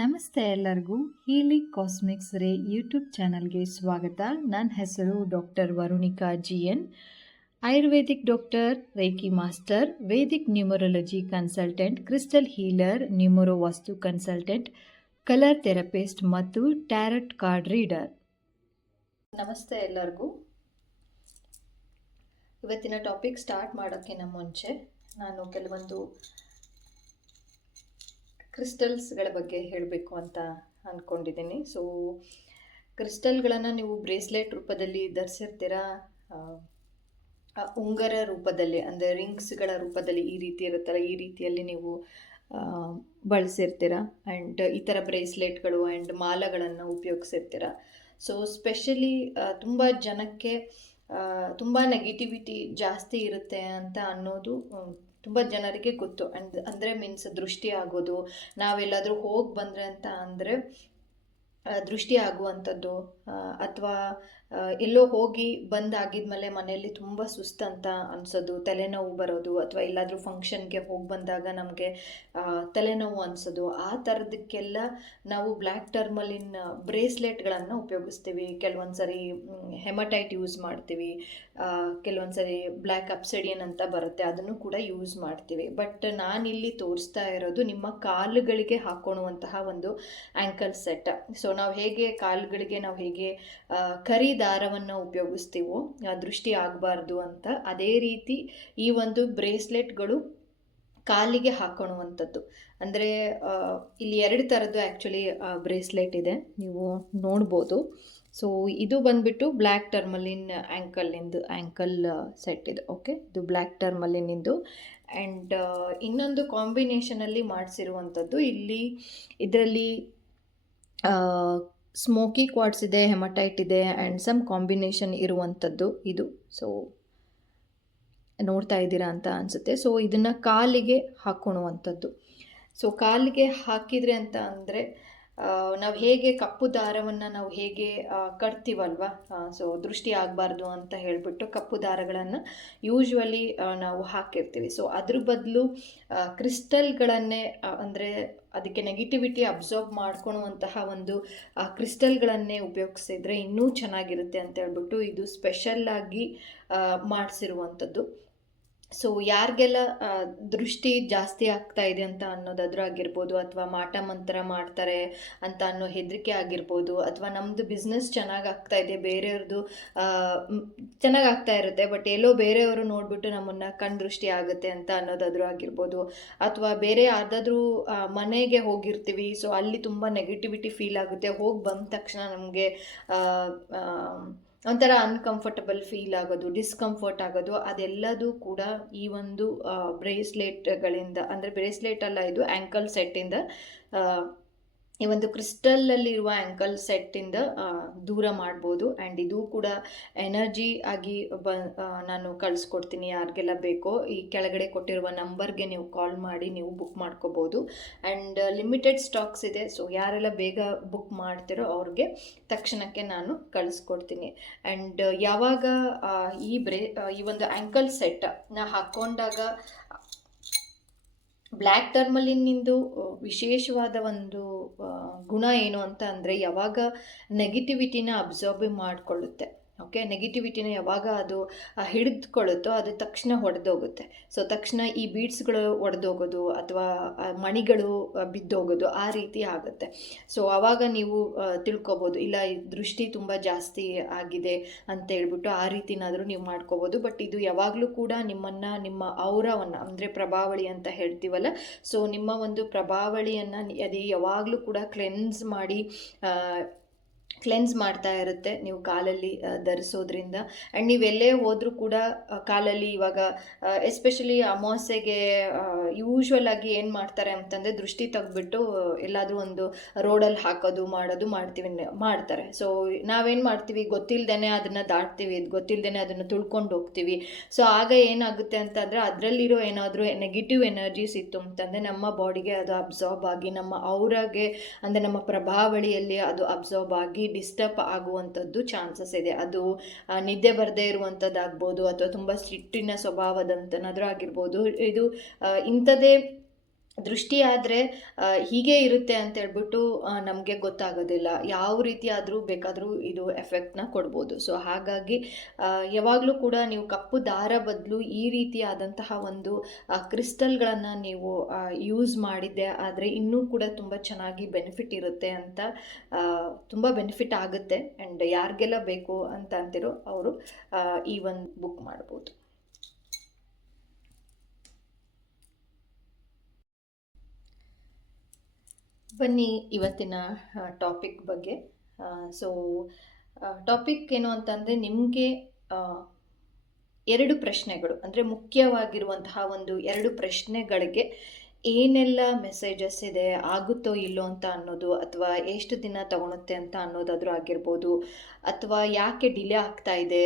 ನಮಸ್ತೆ ಎಲ್ಲರಿಗೂ. Healing cosmics ರೇ ಯೂಟ್ಯೂಬ್ ಚಾನಲ್ಗೆ ಸ್ವಾಗತ. ನನ್ನ ಹೆಸರು doctor Varunika GN, Ayurvedic doctor, reiki master, Vedic numerology consultant, crystal healer, numero vastu consultant, colour therapist ಮತ್ತು ಟ್ಯಾರಟ್ ಕಾರ್ಡ್ ರೀಡರ್. ನಮಸ್ತೆ ಎಲ್ಲರಿಗೂ. ಇವತ್ತಿನ ಟಾಪಿಕ್ ಸ್ಟಾರ್ಟ್ ಮಾಡೋಕ್ಕಿಂತ ಮುಂಚೆ ನಾನು ಕೆಲವೊಂದು ಕ್ರಿಸ್ಟಲ್ಸ್ಗಳ ಬಗ್ಗೆ ಹೇಳಬೇಕು ಅಂತ ಅಂದ್ಕೊಂಡಿದ್ದೀನಿ. ಸೊ ಕ್ರಿಸ್ಟಲ್ಗಳನ್ನು ನೀವು ಬ್ರೇಸ್ಲೆಟ್ ರೂಪದಲ್ಲಿ ಧರಿಸಿರ್ತೀರಾ, ಉಂಗರ ರೂಪದಲ್ಲಿ ಅಂದರೆ ರಿಂಗ್ಸ್ಗಳ ರೂಪದಲ್ಲಿ ಈ ರೀತಿ ಇರುತ್ತಲ್ಲ, ಈ ರೀತಿಯಲ್ಲಿ ನೀವು ಬಳಸಿರ್ತೀರ. ಆ್ಯಂಡ್ ಈ ಥರ ಬ್ರೇಸ್ಲೆಟ್ಗಳು ಆ್ಯಂಡ್ ಮಾಲೆಗಳನ್ನು ಉಪಯೋಗಿಸಿರ್ತೀರ. ಸೊ ಸ್ಪೆಷಲಿ ತುಂಬ ಜನಕ್ಕೆ ತುಂಬ ನೆಗೆಟಿವಿಟಿ ಜಾಸ್ತಿ ಇರುತ್ತೆ ಅಂತ ಅನ್ನೋದು ತುಂಬ ಜನರಿಗೆ ಗೊತ್ತು. ಅಂದರೆ ಮೀನ್ಸ್ ದೃಷ್ಟಿ ಆಗೋದು, ನಾವೆಲ್ಲಾದರೂ ಹೋಗಿ ಬಂದರೆ ಅಂತ ಅಂದರೆ ದೃಷ್ಟಿ ಆಗುವಂಥದ್ದು, ಅಥವಾ ಎಲ್ಲೋ ಹೋಗಿ ಬಂದಾಗಿದ್ಮೇಲೆ ಮನೆಯಲ್ಲಿ ತುಂಬ ಸುಸ್ತಂತ ಅನಿಸೋದು, ತಲೆನೋವು ಬರೋದು, ಅಥವಾ ಎಲ್ಲಾದರೂ ಫಂಕ್ಷನ್ಗೆ ಹೋಗಿ ಬಂದಾಗ ನಮಗೆ ತಲೆನೋವು ಅನಿಸೋದು, ಆ ಥರದಕ್ಕೆಲ್ಲ ನಾವು ಬ್ಲ್ಯಾಕ್ ಟರ್ಮಲಿನ್ ಬ್ರೇಸ್ಲೆಟ್ಗಳನ್ನು ಉಪಯೋಗಿಸ್ತೀವಿ. ಕೆಲವೊಂದು ಸರಿ ಹೆಮಟೈಟ್ ಯೂಸ್ ಮಾಡ್ತೀವಿ, ಕೆಲವೊಂದು ಸರಿ ಬ್ಲ್ಯಾಕ್ ಅಪ್ಸೆಡಿಯನ್ ಅಂತ ಬರುತ್ತೆ, ಅದನ್ನು ಕೂಡ ಯೂಸ್ ಮಾಡ್ತೀವಿ. ಬಟ್ ನಾನಿಲ್ಲಿ ತೋರಿಸ್ತಾ ಇರೋದು ನಿಮ್ಮ ಕಾಲುಗಳಿಗೆ ಹಾಕೊಳ್ಳುವಂತಹ ಒಂದು ಆ್ಯಂಕಲ್ ಸೆಟ್. ಸೊ ನಾವು ಹೇಗೆ ಕಾಲುಗಳಿಗೆ ನಾವು ಹೇಗೆ ಕರಿ ದಾರವನ್ನು ಉಪಯೋಗಿಸ್ತೀವೋ ದೃಷ್ಟಿ ಆಗಬಾರ್ದು ಅಂತ, ಅದೇ ರೀತಿ ಈ ಒಂದು ಬ್ರೇಸ್ಲೆಟ್ಗಳು ಕಾಲಿಗೆ ಹಾಕೊಳ್ಳುವಂಥದ್ದು. ಅಂದರೆ ಇಲ್ಲಿ 2 ಥರದ್ದು ಆ್ಯಕ್ಚುಲಿ ಬ್ರೇಸ್ಲೆಟ್ ಇದೆ, ನೀವು ನೋಡ್ಬೋದು. ಸೊ ಇದು ಬಂದುಬಿಟ್ಟು ಬ್ಲ್ಯಾಕ್ ಟರ್ಮಲಿನ್ ಆ್ಯಂಕಲ್ ಸೆಟ್ ಇದೆ. ಓಕೆ, ಇದು ಬ್ಲ್ಯಾಕ್ ಟರ್ಮಲಿನಿಂದು. ಆ್ಯಂಡ್ ಇನ್ನೊಂದು ಕಾಂಬಿನೇಷನಲ್ಲಿ ಮಾಡಿಸಿರುವಂಥದ್ದು, ಇದರಲ್ಲಿ ಸ್ಮೋಕಿ ಕ್ವಾರ್ಟ್ಸ್ ಇದೆ, ಹೆಮಟೈಟ್ ಇದೆ, ಆ್ಯಂಡ್ ಸಮ್ ಕಾಂಬಿನೇಷನ್ ಇರುವಂಥದ್ದು ಇದು. ಸೊ ನೋಡ್ತಾ ಇದ್ದೀರಾ ಅಂತ ಅನಿಸುತ್ತೆ. ಸೊ ಇದನ್ನು ಕಾಲಿಗೆ ಹಾಕೊಳ್ಳುವಂಥದ್ದು. ಸೊ ಕಾಲಿಗೆ ಹಾಕಿದರೆ ಅಂತ ಅಂದರೆ ನಾವು ಹೇಗೆ ಕಪ್ಪು ದಾರವನ್ನು ನಾವು ಹೇಗೆ ಕಟ್ತೀವಲ್ವ, ಸೊ ದೃಷ್ಟಿ ಆಗಬಾರ್ದು ಅಂತ ಹೇಳಿಬಿಟ್ಟು ಕಪ್ಪು ದಾರಗಳನ್ನು ಯೂಶ್ವಲಿ ನಾವು ಹಾಕಿರ್ತೀವಿ. ಸೊ ಅದ್ರ ಬದಲು ಕ್ರಿಸ್ಟಲ್ಗಳನ್ನೇ, ಅಂದರೆ ಅದಕ್ಕೆ ನೆಗೆಟಿವಿಟಿ ಅಬ್ಸರ್ವ್ ಮಾಡ್ಕೊಳ್ಳುವಂತಹ ಒಂದು ಕ್ರಿಸ್ಟಲ್ಗಳನ್ನೇ ಉಪಯೋಗಿಸಿದ್ರೆ ಇನ್ನೂ ಚೆನ್ನಾಗಿರುತ್ತೆ ಅಂತ ಹೇಳ್ಬಿಟ್ಟು ಇದು ಸ್ಪೆಷಲ್ಲಾಗಿ ಮಾಡಿಸಿರುವಂಥದ್ದು. ಸೊ ಯಾರಿಗೆಲ್ಲ ದೃಷ್ಟಿ ಜಾಸ್ತಿ ಆಗ್ತಾ ಇದೆ ಅಂತ ಅನ್ನೋದಾದ್ರೂ ಆಗಿರ್ಬೋದು, ಅಥವಾ ಮಾಟ ಮಂತ್ರ ಮಾಡ್ತಾರೆ ಅಂತ ಅನ್ನೋ ಹೆದರಿಕೆ ಆಗಿರ್ಬೋದು, ಅಥವಾ ನಮ್ಮದು ಬಿಸ್ನೆಸ್ ಚೆನ್ನಾಗಿ ಆಗ್ತಾ ಇದೆ, ಬೇರೆಯವ್ರದ್ದು ಚೆನ್ನಾಗಿ ಆಗ್ತಾ ಇರುತ್ತೆ, ಬಟ್ ಎಲ್ಲೋ ಬೇರೆಯವರು ನೋಡಿಬಿಟ್ಟು ನಮ್ಮನ್ನು ಕಣ್ಣು ದೃಷ್ಟಿ ಆಗುತ್ತೆ ಅಂತ ಅನ್ನೋದಾದ್ರೂ ಆಗಿರ್ಬೋದು, ಅಥವಾ ಬೇರೆ ಯಾವುದಾದ್ರೂ ಮನೆಗೆ ಹೋಗಿರ್ತೀವಿ, ಸೊ ಅಲ್ಲಿ ತುಂಬ ನೆಗೆಟಿವಿಟಿ ಫೀಲ್ ಆಗುತ್ತೆ, ಹೋಗಿ ಬಂದ ತಕ್ಷಣ ನಮಗೆ ಒಂಥರ ಅನ್ಕಂಫರ್ಟಬಲ್ ಫೀಲ್ ಆಗೋದು, ಡಿಸ್ಕಂಫರ್ಟ್ ಆಗೋದು, ಅದೆಲ್ಲದೂ ಕೂಡ ಈ ಒಂದು ಬ್ರೇಸ್ಲೆಟ್ಗಳಿಂದ, ಅಂದರೆ ಬ್ರೇಸ್ಲೆಟ್ ಅಲ್ಲ, ಇದು ಆ್ಯಂಕಲ್ ಸೆಟ್ಟಿಂದ, ಈ ಒಂದು ಕ್ರಿಸ್ಟಲಲ್ಲಿರುವ ಆ್ಯಂಕಲ್ ಸೆಟ್ಟಿಂದ ದೂರ ಮಾಡ್ಬೋದು. ಆ್ಯಂಡ್ ಇದು ಕೂಡ ಎನರ್ಜಿ ಆಗಿ ನಾನು ಕಳಿಸ್ಕೊಡ್ತೀನಿ ಯಾರಿಗೆಲ್ಲ ಬೇಕೋ. ಈ ಕೆಳಗಡೆ ಕೊಟ್ಟಿರುವ ನಂಬರ್ಗೆ ನೀವು ಕಾಲ್ ಮಾಡಿ ನೀವು ಬುಕ್ ಮಾಡ್ಕೋಬೋದು. ಆ್ಯಂಡ್ ಲಿಮಿಟೆಡ್ ಸ್ಟಾಕ್ಸ್ ಇದೆ. ಸೊ ಯಾರೆಲ್ಲ ಬೇಗ ಬುಕ್ ಮಾಡ್ತಿರೋ ಅವ್ರಿಗೆ ತಕ್ಷಣಕ್ಕೆ ನಾನು ಕಳಿಸ್ಕೊಡ್ತೀನಿ. ಆ್ಯಂಡ್ ಯಾವಾಗ ಈ ಒಂದು ಆ್ಯಂಕಲ್ ಸೆಟ್ನ ಹಾಕ್ಕೊಂಡಾಗ ಬ್ಲ್ಯಾಕ್ ಟರ್ಮಲಿನ್ನಿಂದು ವಿಶೇಷವಾದ ಒಂದು ಗುಣ ಏನು ಅಂತ ಅಂದರೆ, ಯಾವಾಗ ನೆಗೆಟಿವಿಟಿನ ಅಬ್ಸರ್ವ್ ಮಾಡಿಕೊಳ್ಳುತ್ತೆ. ಓಕೆ, ನೆಗೆಟಿವಿಟಿನ ಯಾವಾಗ ಅದು ಹಿಡಿದುಕೊಳ್ಳುತ್ತೋ ಅದು ತಕ್ಷಣ ಹೊಡೆದೋಗುತ್ತೆ. ಸೊ ತಕ್ಷಣ ಈ ಬೀಡ್ಸ್ಗಳು ಒಡೆದೋಗೋದು ಅಥವಾ ಮಣಿಗಳು ಬಿದ್ದೋಗೋದು ಆ ರೀತಿ ಆಗುತ್ತೆ. ಸೊ ಆವಾಗ ನೀವು ತಿಳ್ಕೊಬೋದು, ಇಲ್ಲ ಈ ದೃಷ್ಟಿ ತುಂಬ ಜಾಸ್ತಿ ಆಗಿದೆ ಅಂತ ಹೇಳ್ಬಿಟ್ಟು ಆ ರೀತಿನಾದರೂ ನೀವು ಮಾಡ್ಕೋಬೋದು. ಬಟ್ ಇದು ಯಾವಾಗಲೂ ಕೂಡ ನಿಮ್ಮನ್ನು, ನಿಮ್ಮ ಔರವನ್ನು, ಅಂದರೆ ಪ್ರಭಾವಳಿ ಅಂತ ಹೇಳ್ತೀವಲ್ಲ, ಸೊ ನಿಮ್ಮ ಒಂದು ಪ್ರಭಾವಳಿಯನ್ನು ಅದು ಯಾವಾಗಲೂ ಕೂಡ ಕ್ಲೆನ್ಸ್ ಮಾಡ್ತಾ ಇರುತ್ತೆ ನೀವು ಕಾಲಲ್ಲಿ ಧರಿಸೋದ್ರಿಂದ. ಆ್ಯಂಡ್ ನೀವೆಲ್ಲೇ ಹೋದರೂ ಕೂಡ ಕಾಲಲ್ಲಿ ಇವಾಗ ಎಸ್ಪೆಷಲಿ ಅಮಾವಾಸ್ಯೆಗೆ ಯೂಶ್ವಲ್ ಆಗಿ ಏನು ಮಾಡ್ತಾರೆ ಅಂತಂದರೆ ದೃಷ್ಟಿ ತೆಗೆದ್ಬಿಟ್ಟು ಎಲ್ಲಾದರೂ ಒಂದು ರೋಡಲ್ಲಿ ಹಾಕೋದು ಮಾಡ್ತಾರೆ. ಸೊ ನಾವೇನು ಮಾಡ್ತೀವಿ, ಗೊತ್ತಿಲ್ಲದೇ ಅದನ್ನು ದಾಟ್ತೀವಿ, ಗೊತ್ತಿಲ್ಲದೇ ಅದನ್ನು ತುಳ್ಕೊಂಡು ಹೋಗ್ತೀವಿ. ಸೊ ಆಗ ಏನಾಗುತ್ತೆ ಅಂತಂದರೆ ಅದರಲ್ಲಿರೋ ಏನಾದರೂ ನೆಗೆಟಿವ್ ಎನರ್ಜೀಸ್ ಇತ್ತು ಅಂತಂದರೆ ನಮ್ಮ ಬಾಡಿಗೆ ಅದು ಅಬ್ಸಾರ್ಬ್ ಆಗಿ, ನಮ್ಮ ಔರಾಗೆ ಅಂದರೆ ನಮ್ಮ ಪ್ರಭಾವಳಿಯಲ್ಲಿ ಅದು ಅಬ್ಸಾರ್ಬ್ ಆಗಿ ಡಿಸ್ಟರ್ಬ್ ಆಗುವಂಥದ್ದು ಚಾನ್ಸಸ್ ಇದೆ. ಅದು ನಿದ್ದೆ ಬರದೇ ಇರುವಂಥದ್ದಾಗ್ಬೋದು, ಅಥವಾ ತುಂಬ ಸಿಟ್ಟಿನ ಸ್ವಭಾವದಂತನಾದರೂ ಆಗಿರ್ಬೋದು. ಇದು ಇಂಥದ್ದೇ ದೃಷ್ಟಿ ಆದರೆ ಹೀಗೆ ಇರುತ್ತೆ ಅಂತ ಹೇಳ್ಬಿಟ್ಟು ನಮಗೆ ಗೊತ್ತಾಗೋದಿಲ್ಲ. ಯಾವ ರೀತಿ ಆದರೂ ಬೇಕಾದರೂ ಇದು ಎಫೆಕ್ಟ್ನ ಕೊಡ್ಬೋದು. ಸೊ ಹಾಗಾಗಿ ಯಾವಾಗಲೂ ಕೂಡ ನೀವು ಕಪ್ಪು ದಾರ ಬದಲು ಈ ರೀತಿಯಾದಂತಹ ಒಂದು ಕ್ರಿಸ್ಟಲ್ಗಳನ್ನು ನೀವು ಯೂಸ್ ಮಾಡಿದ್ದೆ ಆದರೆ ಇನ್ನೂ ಕೂಡ ತುಂಬ ಚೆನ್ನಾಗಿ ಬೆನಿಫಿಟ್ ಇರುತ್ತೆ ಅಂತ, ತುಂಬ ಬೆನಿಫಿಟ್ ಆಗುತ್ತೆ. ಆ್ಯಂಡ್ ಯಾರಿಗೆಲ್ಲ ಬೇಕು ಅಂತ ಅಂತಿರೋ ಅವರು ಈ ಒಂದು ಬುಕ್ ಮಾಡ್ಬೋದು. ಬನ್ನಿ ಇವತ್ತಿನ ಟಾಪಿಕ್ ಬಗ್ಗೆ. ಸೊ ಟಾಪಿಕ್ ಏನು ಅಂತಂದರೆ, ನಿಮಗೆ 2 ಪ್ರಶ್ನೆಗಳು, ಅಂದರೆ ಮುಖ್ಯವಾಗಿರುವಂತಹ ಒಂದು 2 ಪ್ರಶ್ನೆಗಳಿಗೆ ಏನೆಲ್ಲ ಮೆಸೇಜಸ್ ಇದೆ, ಆಗುತ್ತೋ ಇಲ್ಲೋ ಅಂತ ಅನ್ನೋದು, ಅಥವಾ ಎಷ್ಟು ದಿನ ತಗೊಳುತ್ತೆ ಅಂತ ಅನ್ನೋದಾದರೂ ಆಗಿರ್ಬೋದು, ಅಥವಾ ಯಾಕೆ ಡಿಲೇ ಆಗ್ತಾ ಇದೆ,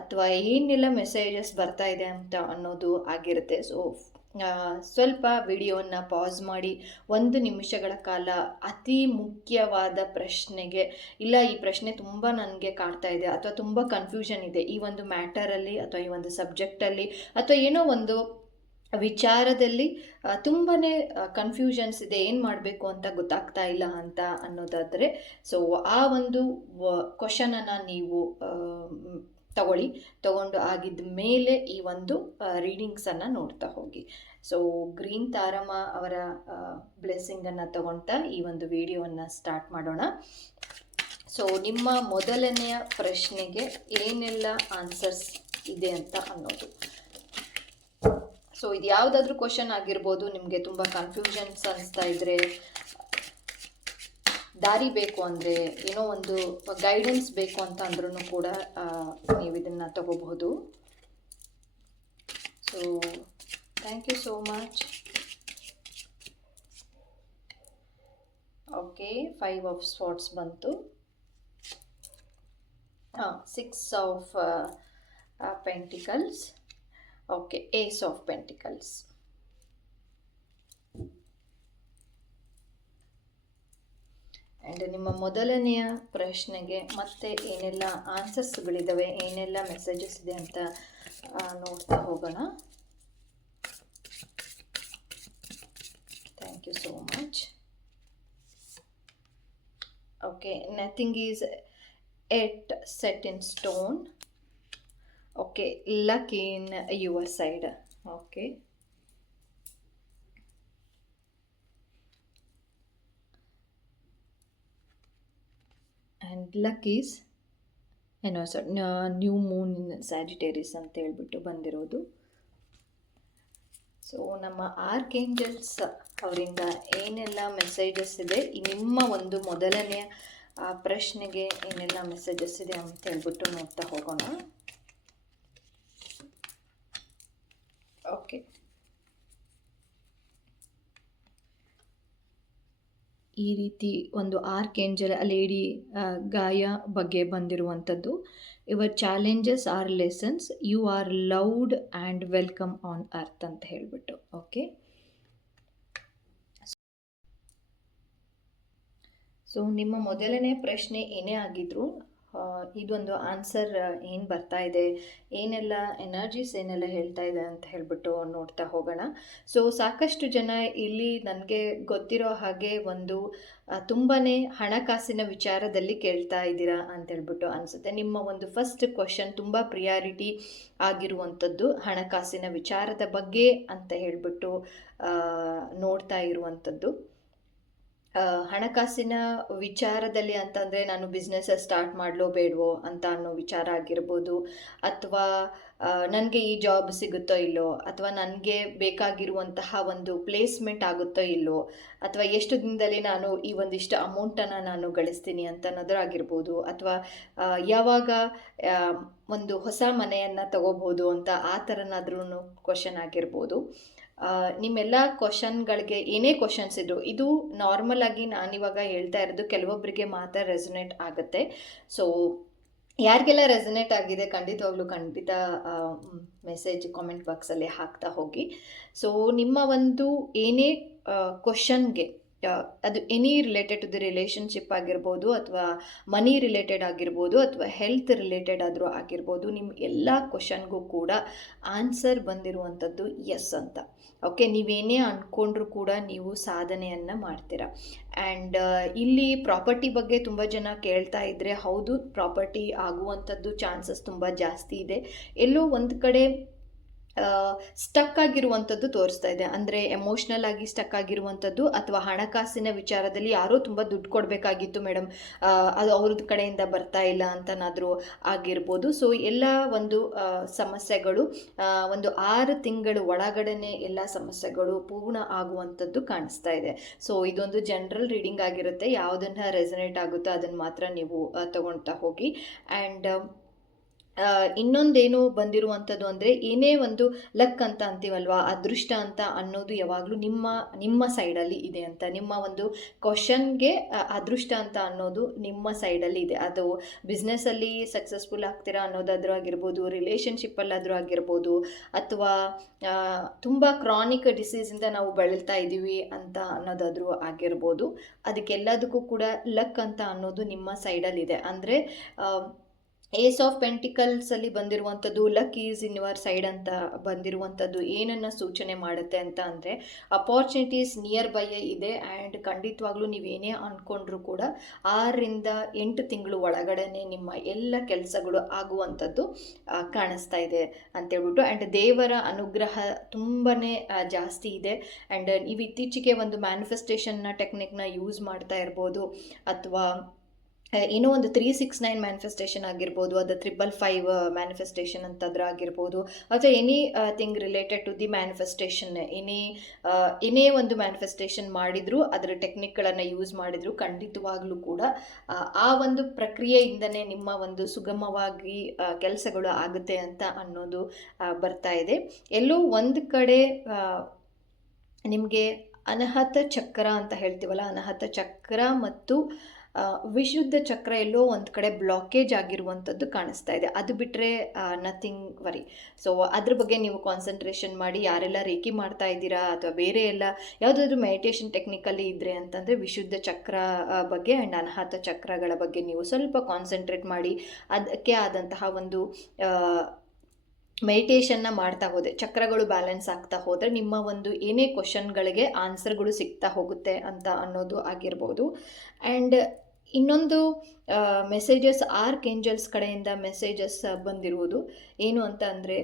ಅಥವಾ ಏನೆಲ್ಲ ಮೆಸೇಜಸ್ ಬರ್ತಾ ಇದೆ ಅಂತ ಅನ್ನೋದು ಆಗಿರುತ್ತೆ. ಸೊ ಸ್ವಲ್ಪ ವಿಡಿಯೋನ ಪಾಸ್ ಮಾಡಿ 1 ನಿಮಿಷಗಳ ಕಾಲ ಅತಿ ಮುಖ್ಯವಾದ ಪ್ರಶ್ನೆಗೆ, ಇಲ್ಲ ಈ ಪ್ರಶ್ನೆ ತುಂಬ ನನಗೆ ಕಾಡ್ತಾ ಇದೆ, ಅಥವಾ ತುಂಬ ಕನ್ಫ್ಯೂಷನ್ ಇದೆ ಈ ಒಂದು ಮ್ಯಾಟರಲ್ಲಿ, ಅಥವಾ ಈ ಒಂದು ಸಬ್ಜೆಕ್ಟಲ್ಲಿ, ಅಥವಾ ಏನೋ ಒಂದು ವಿಚಾರದಲ್ಲಿ ತುಂಬಾ ಕನ್ಫ್ಯೂಷನ್ಸ್ ಇದೆ, ಏನು ಮಾಡಬೇಕು ಅಂತ ಗೊತ್ತಾಗ್ತಾ ಇಲ್ಲ ಅಂತ ಅನ್ನೋದಾದರೆ, ಸೊ ಆ ಒಂದು ಕ್ವಶನನ್ನು ನೀವು ತಗೊಂಡು ಆಗಿದ್ದ ಮೇಲೆ ಈ ಒಂದು ರೀಡಿಂಗ್ಸನ್ನು ನೋಡ್ತಾ ಹೋಗಿ. ಸೊ ಗ್ರೀನ್ ತಾರಮ್ಮ ಅವರ ಬ್ಲೆಸ್ಸಿಂಗನ್ನು ತಗೊಳ್ತಾ ಈ ಒಂದು ವಿಡಿಯೋವನ್ನು ಸ್ಟಾರ್ಟ್ ಮಾಡೋಣ. ಸೊ ನಿಮ್ಮ ಮೊದಲನೆಯ ಪ್ರಶ್ನೆಗೆ ಏನೆಲ್ಲ ಆನ್ಸರ್ಸ್ ಇದೆ ಅಂತ ಅನ್ನೋದು. ಸೊ ಇದು ಯಾವುದಾದ್ರೂ ಕ್ವಶನ್ ಆಗಿರ್ಬೋದು, ನಿಮಗೆ ತುಂಬ ಕನ್ಫ್ಯೂಷನ್ಸ್ ಅನಿಸ್ತಾ ಇದ್ದರೆ, ದಾರಿ ಬೇಕು ಅಂದರೆ, ಏನೋ ಒಂದು ಗೈಡೆನ್ಸ್ ಬೇಕು ಅಂತ ಅಂದ್ರೂ ಕೂಡ ನೀವು ಇದನ್ನು ತಗೋಬಹುದು. So thank you so much. Okay, 5 of spots ಬಂತು. 6 of pentacles. Okay, ace of pentacles. And ನಿಮ್ಮ ಮೊದಲನೆಯ ಪ್ರಶ್ನೆಗೆ ಮತ್ತೆ ಏನೆಲ್ಲ ಆನ್ಸರ್ಸ್ಗಳಿದ್ದಾವೆ, ಏನೆಲ್ಲ ಮೆಸೇಜಸ್ ಇದೆ ಅಂತ ನೋಡ್ತಾ ಹೋಗೋಣ. Thank you so much. Okay, nothing is at set in stone. Okay, luck in your side. Okay, and luck is ಏನೋ ನ್ಯೂ ಮೂನ್ ಇನ್ ಸ್ಯಾಜಿಟೇರಿಯಸ್ ಅಂತ ಹೇಳ್ಬಿಟ್ಟು ಬಂದಿರೋದು. ಸೊ ನಮ್ಮ ಆರ್ಕೇಂಜಲ್ಸ್ ಅವರಿಂದ ಏನೆಲ್ಲ ಮೆಸೇಜಸ್ ಇದೆ, ನಿಮ್ಮ ಒಂದು ಮೊದಲನೆಯ ಪ್ರಶ್ನೆಗೆ ಏನೆಲ್ಲ ಮೆಸೇಜಸ್ ಇದೆ ಅಂತ ಹೇಳ್ಬಿಟ್ಟು ನೋಡ್ತಾ ಹೋಗೋಣ. ಓಕೆ, ಈ ರೀತಿ ಒಂದು ಆರ್ಕೇಂಜಲ್ ಲೇಡಿ ಗಾಯ ಬಗ್ಗೆ ಬಂದಿರುವಂಥದ್ದು. Your challenges are lessons, you are loved and welcome on earth ಅಂತ ಹೇಳಿಬಿಟ್ಟು. ಓಕೆ, ಸೊ ನಿಮ್ಮ ಮೊದಲನೇ ಪ್ರಶ್ನೆ ಏನೇ ಆಗಿದ್ರು ಇದೊಂದು ಆನ್ಸರ್ ಏನು ಬರ್ತಾ ಇದೆ, ಏನೆಲ್ಲ ಎನರ್ಜೀಸ್ ಏನೆಲ್ಲ ಹೇಳ್ತಾ ಇದೆ ಅಂತ ಹೇಳ್ಬಿಟ್ಟು ನೋಡ್ತಾ ಹೋಗೋಣ. ಸೊ ಸಾಕಷ್ಟು ಜನ ಇಲ್ಲಿ ನನಗೆ ಗೊತ್ತಿರೋ ಹಾಗೆ ಒಂದು ತುಂಬಾ ಹಣಕಾಸಿನ ವಿಚಾರದಲ್ಲಿ ಕೇಳ್ತಾ ಇದ್ದೀರಾ ಅಂತ ಹೇಳ್ಬಿಟ್ಟು ಅನಿಸುತ್ತೆ. ನಿಮ್ಮ ಒಂದು ಫಸ್ಟ್ ಕ್ವಶನ್ ತುಂಬ ಪ್ರಿಯಾರಿಟಿ ಆಗಿರುವಂಥದ್ದು ಹಣಕಾಸಿನ ವಿಚಾರದ ಬಗ್ಗೆ ಅಂತ ಹೇಳ್ಬಿಟ್ಟು ನೋಡ್ತಾ ಇರುವಂಥದ್ದು. ಹಣಕಾಸಿನ ವಿಚಾರದಲ್ಲಿ ಅಂತಂದರೆ, ನಾನು ಬಿಸ್ನೆಸ್ ಸ್ಟಾರ್ಟ್ ಮಾಡಲೋ ಬೇಡವೋ ಅಂತ ಅನ್ನೋ ವಿಚಾರ ಆಗಿರ್ಬೋದು, ಅಥವಾ ನನಗೆ ಈ ಜಾಬ್ ಸಿಗುತ್ತೋ ಇಲ್ಲೋ, ಅಥವಾ ನನಗೆ ಬೇಕಾಗಿರುವಂತಹ ಒಂದು ಪ್ಲೇಸ್ಮೆಂಟ್ ಆಗುತ್ತೋ ಇಲ್ಲೋ, ಅಥವಾ ಎಷ್ಟು ದಿನದಲ್ಲಿ ನಾನು ಈ ಒಂದಿಷ್ಟು ಅಮೌಂಟನ್ನು ನಾನು ಗಳಿಸ್ತೀನಿ ಅಂತ ಅನ್ನೋದಾಗಿರ್ಬೋದು, ಅಥವಾ ಯಾವಾಗ ಒಂದು ಹೊಸ ಮನೆಯನ್ನು ತಗೋಬೋದು ಅಂತ ಆ ಥರನಾದ್ರೂ ಕ್ವಶನ್ ಆಗಿರ್ಬೋದು. ನಿಮ್ಮೆಲ್ಲ ಕ್ವಶನ್ಗಳಿಗೆ ಏನೇ ಕ್ವಶನ್ಸ್ ಇದ್ರು, ಇದು ನಾರ್ಮಲ್ ಆಗಿ ನಾನಿವಾಗ ಹೇಳ್ತಾ ಇರೋದು ಕೆಲವೊಬ್ಬರಿಗೆ ಮಾತ್ರ ರೆಸೊನೇಟ್ ಆಗುತ್ತೆ. ಸೊ ಯಾರಿಗೆಲ್ಲ ರೆಸೊನೇಟ್ ಆಗಿದೆ ಖಂಡಿತ ಮೆಸೇಜ್ ಕಾಮೆಂಟ್ ಬಾಕ್ಸಲ್ಲಿ ಹಾಕ್ತಾ ಹೋಗಿ. ಸೊ ನಿಮ್ಮ ಒಂದು ಏನೇ ಕ್ವಶನ್ಗೆ ಅದು any related to the relationship ಆಗಿರ್ಬೋದು, ಅಥವಾ ಮನಿ ರಿಲೇಟೆಡ್ ಆಗಿರ್ಬೋದು, ಅಥವಾ ಹೆಲ್ತ್ ರಿಲೇಟೆಡ್ ಆದರೂ ಆಗಿರ್ಬೋದು, ನಿಮ್ಮ ಎಲ್ಲ ಕ್ವಶನ್ಗೂ ಕೂಡ ಆನ್ಸರ್ ಬಂದಿರುವಂಥದ್ದು ಎಸ್ ಅಂತ. ಓಕೆ, ನೀವೇನೇ ಅಂದ್ಕೊಂಡ್ರೂ ಕೂಡ ನೀವು ಸಾಧನೆಯನ್ನು ಮಾಡ್ತೀರಾ. ಆ್ಯಂಡ್ ಇಲ್ಲಿ ಪ್ರಾಪರ್ಟಿ ಬಗ್ಗೆ ತುಂಬ ಜನ ಕೇಳ್ತಾ ಇದ್ದರೆ, ಹೌದು, ಪ್ರಾಪರ್ಟಿ ಆಗುವಂಥದ್ದು ಚಾನ್ಸಸ್ ತುಂಬ ಜಾಸ್ತಿ ಇದೆ. ಎಲ್ಲೋ ಒಂದು ಕಡೆ ಸ್ಟಕ್ ಆಗಿರುವಂಥದ್ದು ತೋರಿಸ್ತಾ ಇದೆ. ಅಂದರೆ ಎಮೋಷ್ನಲ್ ಆಗಿ ಸ್ಟಕ್ ಆಗಿರುವಂಥದ್ದು, ಅಥವಾ ಹಣಕಾಸಿನ ವಿಚಾರದಲ್ಲಿ ಯಾರೋ ತುಂಬ ದುಡ್ಡು ಕೊಡಬೇಕಾಗಿತ್ತು ಮೇಡಮ್, ಅದು ಅವ್ರದ್ದು ಕಡೆಯಿಂದ ಬರ್ತಾ ಇಲ್ಲ ಅಂತನಾದರೂ ಆಗಿರ್ಬೋದು. ಸೊ ಎಲ್ಲ ಒಂದು ಸಮಸ್ಯೆಗಳು ಒಂದು 6 ತಿಂಗಳು ಒಳಗಡೆನೆ ಎಲ್ಲ ಸಮಸ್ಯೆಗಳು ಪೂರ್ಣ ಆಗುವಂಥದ್ದು ಕಾಣಿಸ್ತಾ ಇದೆ. ಸೊ ಇದೊಂದು ಜನರಲ್ ರೀಡಿಂಗ್ ಆಗಿರುತ್ತೆ. ಯಾವುದನ್ನು ರೆಸನೇಟ್ ಆಗುತ್ತೋ ಅದನ್ನು ಮಾತ್ರ ನೀವು ತಗೊಳ್ತಾ ಹೋಗಿ. ಆ್ಯಂಡ್ ಇನ್ನೊಂದೇನು ಬಂದಿರುವಂಥದ್ದು ಅಂದರೆ, ಏನೇ ಒಂದು ಲಕ್ ಅಂತ ಅಂತೀವಲ್ವಾ, ಅದೃಷ್ಟ ಅಂತ ಅನ್ನೋದು ಯಾವಾಗಲೂ ನಿಮ್ಮ ಸೈಡಲ್ಲಿ ಇದೆ ಅಂತ. ನಿಮ್ಮ ಒಂದು ಕ್ವಶನ್ಗೆ ಅದೃಷ್ಟ ಅಂತ ಅನ್ನೋದು ನಿಮ್ಮ ಸೈಡಲ್ಲಿ ಇದೆ. ಅದು ಬಿಸ್ನೆಸ್ಸಲ್ಲಿ ಸಕ್ಸಸ್ಫುಲ್ ಆಗ್ತೀರಾ ಅನ್ನೋದಾದರೂ ಆಗಿರ್ಬೋದು, ರಿಲೇಷನ್ಶಿಪ್ಪಲ್ಲಾದರೂ ಆಗಿರ್ಬೋದು, ಅಥವಾ ತುಂಬ ಕ್ರಾನಿಕ್ ಡಿಸೀಸಿಂದ ನಾವು ಬಳಲ್ತಾ ಇದ್ದೀವಿ ಅಂತ ಅನ್ನೋದಾದರೂ ಆಗಿರ್ಬೋದು. ಅದಕ್ಕೆಲ್ಲದಕ್ಕೂ ಕೂಡ ಲಕ್ ಅಂತ ಅನ್ನೋದು ನಿಮ್ಮ ಸೈಡಲ್ಲಿದೆ. ಅಂದರೆ ಏಸ್ ಆಫ್ ಪೆಂಟಿಕಲ್ಸಲ್ಲಿ ಬಂದಿರುವಂಥದ್ದು luck is in your side ಅಂತ ಬಂದಿರುವಂಥದ್ದು ಏನನ್ನು ಸೂಚನೆ ಮಾಡುತ್ತೆ ಅಂತ ಅಂದರೆ, ಅಪಾರ್ಚುನಿಟೀಸ್ ನಿಯರ್ ಬೈ ಇದೆ. ಆ್ಯಂಡ್ ಖಂಡಿತವಾಗ್ಲೂ ನೀವೇನೇ ಅಂದ್ಕೊಂಡ್ರೂ ಕೂಡ 6ರಿಂದ 8 ತಿಂಗಳು ಒಳಗಡೆ ನಿಮ್ಮ ಎಲ್ಲ ಕೆಲಸಗಳು ಆಗುವಂಥದ್ದು ಕಾಣಿಸ್ತಾ ಇದೆ ಅಂತೇಳ್ಬಿಟ್ಟು. ಆ್ಯಂಡ್ ದೇವರ ಅನುಗ್ರಹ ತುಂಬಾ ಜಾಸ್ತಿ ಇದೆ. ಆ್ಯಂಡ್ ನೀವು ಇತ್ತೀಚೆಗೆ ಒಂದು ಮ್ಯಾನಿಫೆಸ್ಟೇಷನ್ನ ಟೆಕ್ನಿಕ್ನ ಯೂಸ್ ಮಾಡ್ತಾ ಇರ್ಬೋದು, ಅಥವಾ ಏನೋ ಒಂದು 369 ಮ್ಯಾನಿಫೆಸ್ಟೇಷನ್ ಆಗಿರ್ಬೋದು, ಅದು 555 ಮ್ಯಾನಿಫೆಸ್ಟೇಷನ್ ಅಂತಂದ್ರೆ ಆಗಿರ್ಬೋದು, ಅಥವಾ anything related to the manifestation, ಏನೇ ಒಂದು ಮ್ಯಾನಿಫೆಸ್ಟೇಷನ್ ಮಾಡಿದರೂ ಅದರ ಟೆಕ್ನಿಕ್ಗಳನ್ನು ಯೂಸ್ ಮಾಡಿದರೂ ಖಂಡಿತವಾಗ್ಲೂ ಕೂಡ ಆ ಒಂದು ಪ್ರಕ್ರಿಯೆಯಿಂದನೇ ನಿಮ್ಮ ಒಂದು ಸುಗಮವಾಗಿ ಕೆಲಸಗಳು ಆಗುತ್ತೆ ಅಂತ ಅನ್ನೋದು ಬರ್ತಾ ಇದೆ. ಎಲ್ಲೋ ಒಂದು ಕಡೆ ನಿಮಗೆ ಅನಾಹತ ಚಕ್ರ ಅಂತ ಹೇಳ್ತೀವಲ್ಲ, ಅನಾಹತ ಚಕ್ರ ಮತ್ತು ವಿಶುದ್ಧ ಚಕ್ರ ಎಲ್ಲೋ ಒಂದು ಕಡೆ ಬ್ಲಾಕೇಜ್ ಆಗಿರುವಂಥದ್ದು ಕಾಣಿಸ್ತಾ ಇದೆ. ಅದು ಬಿಟ್ಟರೆ ನಥಿಂಗ್ ವರಿ. ಸೊ ಅದ್ರ ಬಗ್ಗೆ ನೀವು ಕಾನ್ಸಂಟ್ರೇಷನ್ ಮಾಡಿ. ಯಾರೆಲ್ಲ ರೇಖಿ ಮಾಡ್ತಾ ಇದ್ದೀರಾ ಅಥವಾ ಬೇರೆ ಎಲ್ಲ ಯಾವುದಾದ್ರೂ ಮೆಡಿಟೇಷನ್ ಟೆಕ್ನಿಕಲ್ಲಿ ಇದ್ದರೆ ಅಂತಂದರೆ ವಿಶುದ್ಧ ಚಕ್ರ ಬಗ್ಗೆ ಆ್ಯಂಡ್ ಅನಾಹತ ಚಕ್ರಗಳ ಬಗ್ಗೆ ನೀವು ಸ್ವಲ್ಪ ಕಾನ್ಸಂಟ್ರೇಟ್ ಮಾಡಿ. ಅದಕ್ಕೆ ಆದಂತಹ ಒಂದು ಮೆಡಿಟೇಷನ್ನ ಮಾಡ್ತಾ ಹೋದೆ, ಚಕ್ರಗಳು ಬ್ಯಾಲೆನ್ಸ್ ಆಗ್ತಾ ಹೋದರೆ ನಿಮ್ಮ ಒಂದು ಏನೇ ಕ್ವಶನ್ಗಳಿಗೆ ಆನ್ಸರ್ಗಳು ಸಿಗ್ತಾ ಹೋಗುತ್ತೆ ಅಂತ ಅನ್ನೋದು ಆಗಿರ್ಬೋದು. ಆ್ಯಂಡ್ ಇನ್ನೊಂದು ಮೆಸೇಜಸ್ ಆರ್ಕ್ಏಂಜಲ್ಸ್ ಕಡೆಯಿಂದ ಮೆಸೇಜಸ್ ಬಂದಿರುವುದು ಏನು ಅಂತ ಅಂದರೆ,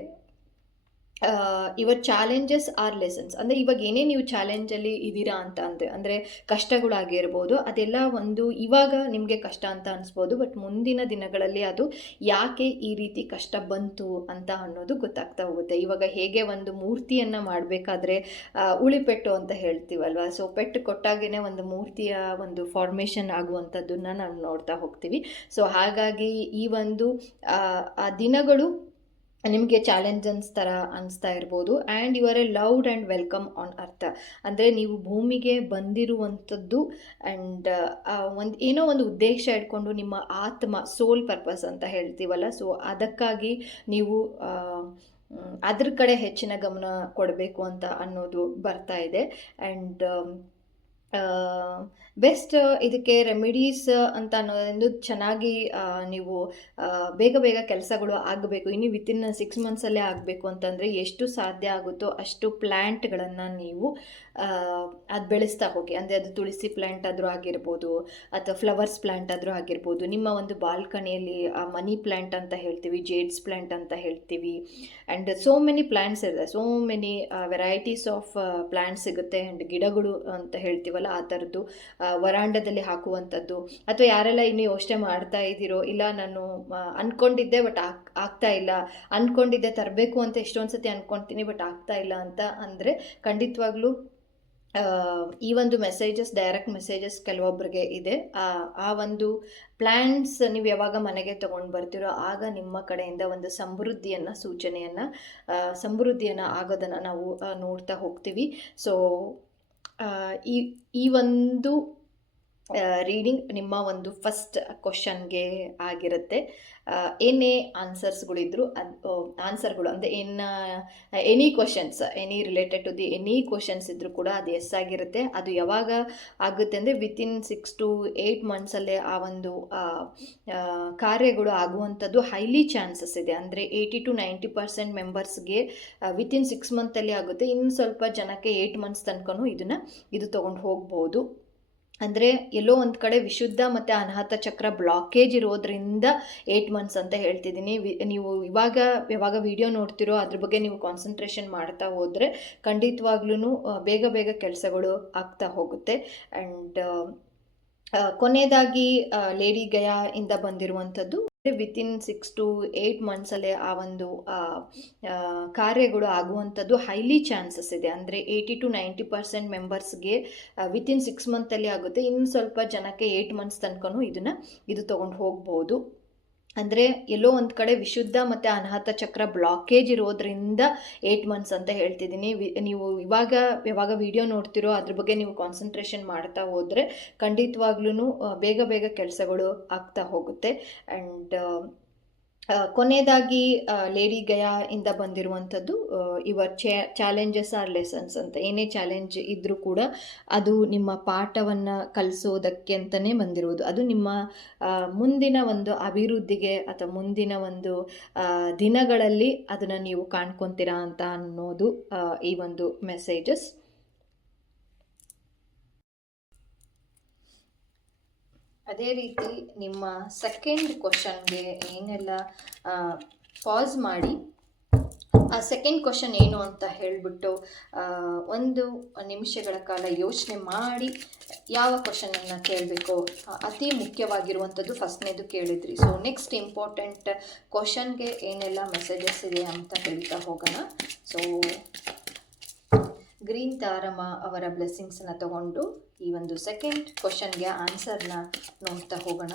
ಯುವರ್ ಚಾಲೆಂಜಸ್ ಆರ್ ಲೆಸನ್ಸ್. ಅಂದರೆ ಇವಾಗ ಏನೇ ನೀವು ಚಾಲೆಂಜಲ್ಲಿ ಇದ್ದೀರಾ ಅಂತ ಅಂದರೆ ಕಷ್ಟಗಳಾಗಿರ್ಬೋದು, ಅದೆಲ್ಲ ಒಂದು ಇವಾಗ ನಿಮಗೆ ಕಷ್ಟ ಅಂತ ಅನಿಸ್ಬೋದು, ಬಟ್ ಮುಂದಿನ ದಿನಗಳಲ್ಲಿ ಅದು ಯಾಕೆ ಈ ರೀತಿ ಕಷ್ಟ ಬಂತು ಅಂತ ಅನ್ನೋದು ಗೊತ್ತಾಗ್ತಾ ಹೋಗುತ್ತೆ. ಇವಾಗ ಹೇಗೆ ಒಂದು ಮೂರ್ತಿಯನ್ನು ಮಾಡಬೇಕಾದ್ರೆ ಉಳಿಪೆಟ್ಟು ಅಂತ ಹೇಳ್ತೀವಲ್ವ, ಸೊ ಪೆಟ್ಟು ಕೊಟ್ಟಾಗೇ ಒಂದು ಮೂರ್ತಿಯ ಒಂದು ಫಾರ್ಮೇಷನ್ ಆಗುವಂಥದ್ದನ್ನು ನಾವು ನೋಡ್ತಾ ಹೋಗ್ತೀವಿ. ಸೊ ಹಾಗಾಗಿ ಈ ಒಂದು ದಿನಗಳು ನಿಮಗೆ ಚಾಲೆಂಜಸ್ ಥರ ಅನಿಸ್ತಾ ಇರ್ಬೋದು. And you are a loved and welcome on earth. ಅಂದರೆ ನೀವು ಭೂಮಿಗೆ ಬಂದಿರುವಂಥದ್ದು ಆ್ಯಂಡ್ ಏನೋ ಒಂದು ಉದ್ದೇಶ ಇಟ್ಕೊಂಡು ನಿಮ್ಮ ಆತ್ಮ, ಸೋಲ್ ಪರ್ಪಸ್ ಅಂತ ಹೇಳ್ತೀವಲ್ಲ, ಸೊ ಅದಕ್ಕಾಗಿ ನೀವು ಅದ್ರ ಕಡೆ ಹೆಚ್ಚಿನ ಗಮನ ಕೊಡಬೇಕು ಅಂತ ಅನ್ನೋದು ಬರ್ತಾ ಇದೆ. ಆ್ಯಂಡ್ ಬೆಸ್ಟ್ ಇದಕ್ಕೆ ರೆಮಿಡೀಸ್ ಅಂತ ಅನ್ನೋದೊಂದು ಚೆನ್ನಾಗಿ ನೀವು ಬೇಗ ಬೇಗ ಕೆಲಸಗಳು ಆಗಬೇಕು, ಇನ್ನು ವಿತಿನ್ 6 ಮಂತ್ಸಲ್ಲೇ ಆಗಬೇಕು ಅಂತಂದರೆ ಎಷ್ಟು ಸಾಧ್ಯ ಆಗುತ್ತೋ ಅಷ್ಟು ಪ್ಲ್ಯಾಂಟ್ಗಳನ್ನು ನೀವು ಅದು ಬೆಳೆಸ್ತಾ ಹೋಗಿ. ಅಂದರೆ ಅದು ತುಳಸಿ ಪ್ಲ್ಯಾಂಟ್ ಆದರೂ ಆಗಿರ್ಬೋದು, ಅಥವಾ ಫ್ಲವರ್ಸ್ ಪ್ಲ್ಯಾಂಟ್ ಆದರೂ ಆಗಿರ್ಬೋದು, ನಿಮ್ಮ ಒಂದು ಬಾಲ್ಕನಿಯಲ್ಲಿ ಮನಿ ಪ್ಲ್ಯಾಂಟ್ ಅಂತ ಹೇಳ್ತೀವಿ, ಜೇಡ್ಸ್ ಪ್ಲ್ಯಾಂಟ್ ಅಂತ ಹೇಳ್ತೀವಿ. ಆ್ಯಂಡ್ ಸೋ ಮೆನಿ ಪ್ಲ್ಯಾಂಟ್ಸ್ ಇದೆ, so many varieties of plants ಸಿಗುತ್ತೆ. ಆ್ಯಂಡ್ ಗಿಡಗಳು ಅಂತ ಹೇಳ್ತೀವಲ್ಲ ಆ ಥರದ್ದು ವರಾಂಡದಲ್ಲಿ ಹಾಕುವಂಥದ್ದು. ಅಥವಾ ಯಾರೆಲ್ಲ ಇನ್ನೂ ಯೋಚನೆ ಮಾಡ್ತಾ ಇದ್ದೀರೋ, ಇಲ್ಲ ನಾನು ಅಂದ್ಕೊಂಡಿದ್ದೆ ಬಟ್ ಆಗ್ತಾ ಇಲ್ಲ, ಅಂದ್ಕೊಂಡಿದ್ದೆ ತರಬೇಕು ಅಂತ ಎಷ್ಟೊಂದು ಸತಿ ಅಂದ್ಕೊಳ್ತೀನಿ ಬಟ್ ಆಗ್ತಾ ಇಲ್ಲ ಅಂತ ಅಂದರೆ, ಖಂಡಿತವಾಗ್ಲೂ ಈ ಒಂದು ಮೆಸೇಜಸ್, ಡೈರೆಕ್ಟ್ ಮೆಸೇಜಸ್ ಕೆಲವೊಬ್ಬರಿಗೆ ಇದೆ. ಆ ಒಂದು ಪ್ಲ್ಯಾಂಟ್ಸ್ ನೀವು ಯಾವಾಗ ಮನೆಗೆ ತೊಗೊಂಡು ಬರ್ತೀರೋ ಆಗ ನಿಮ್ಮ ಕಡೆಯಿಂದ ಒಂದು ಸಮೃದ್ಧಿಯನ್ನು ಆಗೋದನ್ನು ನಾವು ನೋಡ್ತಾ ಹೋಗ್ತೀವಿ. ಸೊ ಈ ಒಂದು ರೀಡಿಂಗ್ ನಿಮ್ಮ ಒಂದು ಫಸ್ಟ್ ಕ್ವಶನ್ಗೆ ಆಗಿರುತ್ತೆ. ಏನೇ ಆನ್ಸರ್ಸ್ಗಳಿದ್ರು ಆನ್ಸರ್ಗಳು ಅಂದರೆ any questions, any related to the any questions ಇದ್ದರೂ ಕೂಡ ಅದು ಎಸ್ ಆಗಿರುತ್ತೆ. ಅದು ಯಾವಾಗ ಆಗುತ್ತೆ ಅಂದರೆ ವಿತಿನ್ 6 to 8 ಮಂತ್ಸಲ್ಲೇ ಆ ಒಂದು ಕಾರ್ಯಗಳು ಆಗುವಂಥದ್ದು ಹೈಲಿ ಚಾನ್ಸಸ್ ಇದೆ. ಅಂದರೆ 80 to 90% ಮೆಂಬರ್ಸ್ಗೆ ವಿತಿನ್ 6 ಮಂತಲ್ಲಿ ಆಗುತ್ತೆ. ಇನ್ನು ಸ್ವಲ್ಪ ಜನಕ್ಕೆ 8 ಮಂತ್ಸ್ ತನಕನೂ ಇದು ತೊಗೊಂಡು ಹೋಗ್ಬೋದು. ಅಂದರೆ ಎಲ್ಲೋ ಒಂದು ಕಡೆ ವಿಶುದ್ಧ ಮತ್ತು ಅನಾಹತ ಚಕ್ರ ಬ್ಲಾಕೇಜ್ ಇರೋದ್ರಿಂದ 8 ಮಂತ್ಸ್ ಅಂತ ಹೇಳ್ತಿದ್ದೀನಿ. ನೀವು ಯಾವಾಗ ವಿಡಿಯೋ ನೋಡ್ತಿರೋ ಅದ್ರ ಬಗ್ಗೆ ನೀವು ಕಾನ್ಸಂಟ್ರೇಷನ್ ಮಾಡ್ತಾ ಹೋದರೆ ಖಂಡಿತವಾಗ್ಲೂ ಬೇಗ ಬೇಗ ಕೆಲಸಗಳು ಆಗ್ತಾ ಹೋಗುತ್ತೆ. ಆ್ಯಂಡ್ ಕೊನೆಯದಾಗಿ ಲೇಡಿ ಗಯಾ ಇಂದ ಬಂದಿರುವಂಥದ್ದು ವಿತಿನ್ 6 to 8 ಮಂತ್ಸಲ್ಲೇ ಆ ಒಂದು ಕಾರ್ಯಗಳು ಆಗುವಂಥದ್ದು ಹೈಲಿ ಚಾನ್ಸಸ್ ಇದೆ. ಅಂದರೆ 80 to 90% ಮೆಂಬರ್ಸ್ಗೆ ವಿತಿನ್ 6 ಮಂತಲ್ಲಿ ಆಗುತ್ತೆ. ಇನ್ನು ಸ್ವಲ್ಪ ಜನಕ್ಕೆ 8 ಮಂತ್ಸ್ ತನಕನೂ ಇದು ತೊಗೊಂಡು ಹೋಗ್ಬೋದು. ಅಂದರೆ ಎಲ್ಲೋ ಒಂದು ಕಡೆ ವಿಶುದ್ಧ ಮತ್ತು ಅನಾಹತ ಚಕ್ರ ಬ್ಲಾಕೇಜ್ ಇರೋದ್ರಿಂದ 8 ಮಂತ್ಸ್ ಅಂತ ಹೇಳ್ತಿದ್ದೀನಿ. ನೀವು ಯಾವಾಗ ವಿಡಿಯೋ ನೋಡ್ತಿರೋ ಅದ್ರ ಬಗ್ಗೆ ನೀವು ಕಾನ್ಸಂಟ್ರೇಷನ್ ಮಾಡ್ತಾ ಹೋದರೆ ಖಂಡಿತವಾಗ್ಲೂ ಬೇಗ ಬೇಗ ಕೆಲಸಗಳು ಆಗ್ತಾ ಹೋಗುತ್ತೆ. ಆ್ಯಂಡ್ ಕೊನೆಯದಾಗಿ ಲೇಡಿ ಗಯಾ ಇಂದ ಬಂದಿರುವಂಥದ್ದು ಯುವರ್ ಚಾಲೆಂಜಸ್ ಆರ್ ಲೆಸನ್ಸ್ ಅಂತ. ಏನೇ ಚಾಲೆಂಜ್ ಇದ್ದರೂ ಕೂಡ ಅದು ನಿಮ್ಮ ಪಾಠವನ್ನು ಕಲಿಸೋದಕ್ಕೆ ಅಂತಲೇ ಬಂದಿರುವುದು. ಅದು ನಿಮ್ಮ ಮುಂದಿನ ಒಂದು ಅಭಿವೃದ್ಧಿಗೆ ಅಥವಾ ಮುಂದಿನ ಒಂದು ದಿನಗಳಲ್ಲಿ ಅದನ್ನು ನೀವು ಕಾಣ್ಕೊತೀರಾ ಅಂತ ಅನ್ನೋದು ಈ ಒಂದು ಮೆಸೇಜಸ್. ಅದೇ ರೀತಿ ನಿಮ್ಮ ಸೆಕೆಂಡ್ ಕ್ವಶನ್ಗೆ ಏನೆಲ್ಲ ಪಾಸ್ ಮಾಡಿ ಆ ಸೆಕೆಂಡ್ ಕ್ವಶನ್ ಏನು ಅಂತ ಹೇಳಿಬಿಟ್ಟು 1 ನಿಮಿಷಗಳ ಕಾಲ ಯೋಚನೆ ಮಾಡಿ ಯಾವ ಕ್ವಶನನ್ನು ಕೇಳಬೇಕು. ಅತಿ ಮುಖ್ಯವಾಗಿರುವಂಥದ್ದು ಫಸ್ಟ್ನೇದು ಕೇಳಿದ್ರಿ. ಸೊ ನೆಕ್ಸ್ಟ್ ಇಂಪಾರ್ಟೆಂಟ್ ಕ್ವಶನ್ಗೆ ಏನೆಲ್ಲ ಮೆಸೇಜಸ್ ಇದೆ ಅಂತ ಹೇಳ್ತಾ ಹೋಗೋಣ. ಸೊ ಗ್ರೀನ್ ತಾರಮ್ಮ ಅವರ ಬ್ಲೆಸ್ಸಿಂಗ್ಸನ್ನ ತಗೊಂಡು ಈ ಒಂದು ಸೆಕೆಂಡ್ ಕ್ವಶನ್ಗೆ ಆನ್ಸರ್ನ ನೋಡ್ತಾ ಹೋಗೋಣ.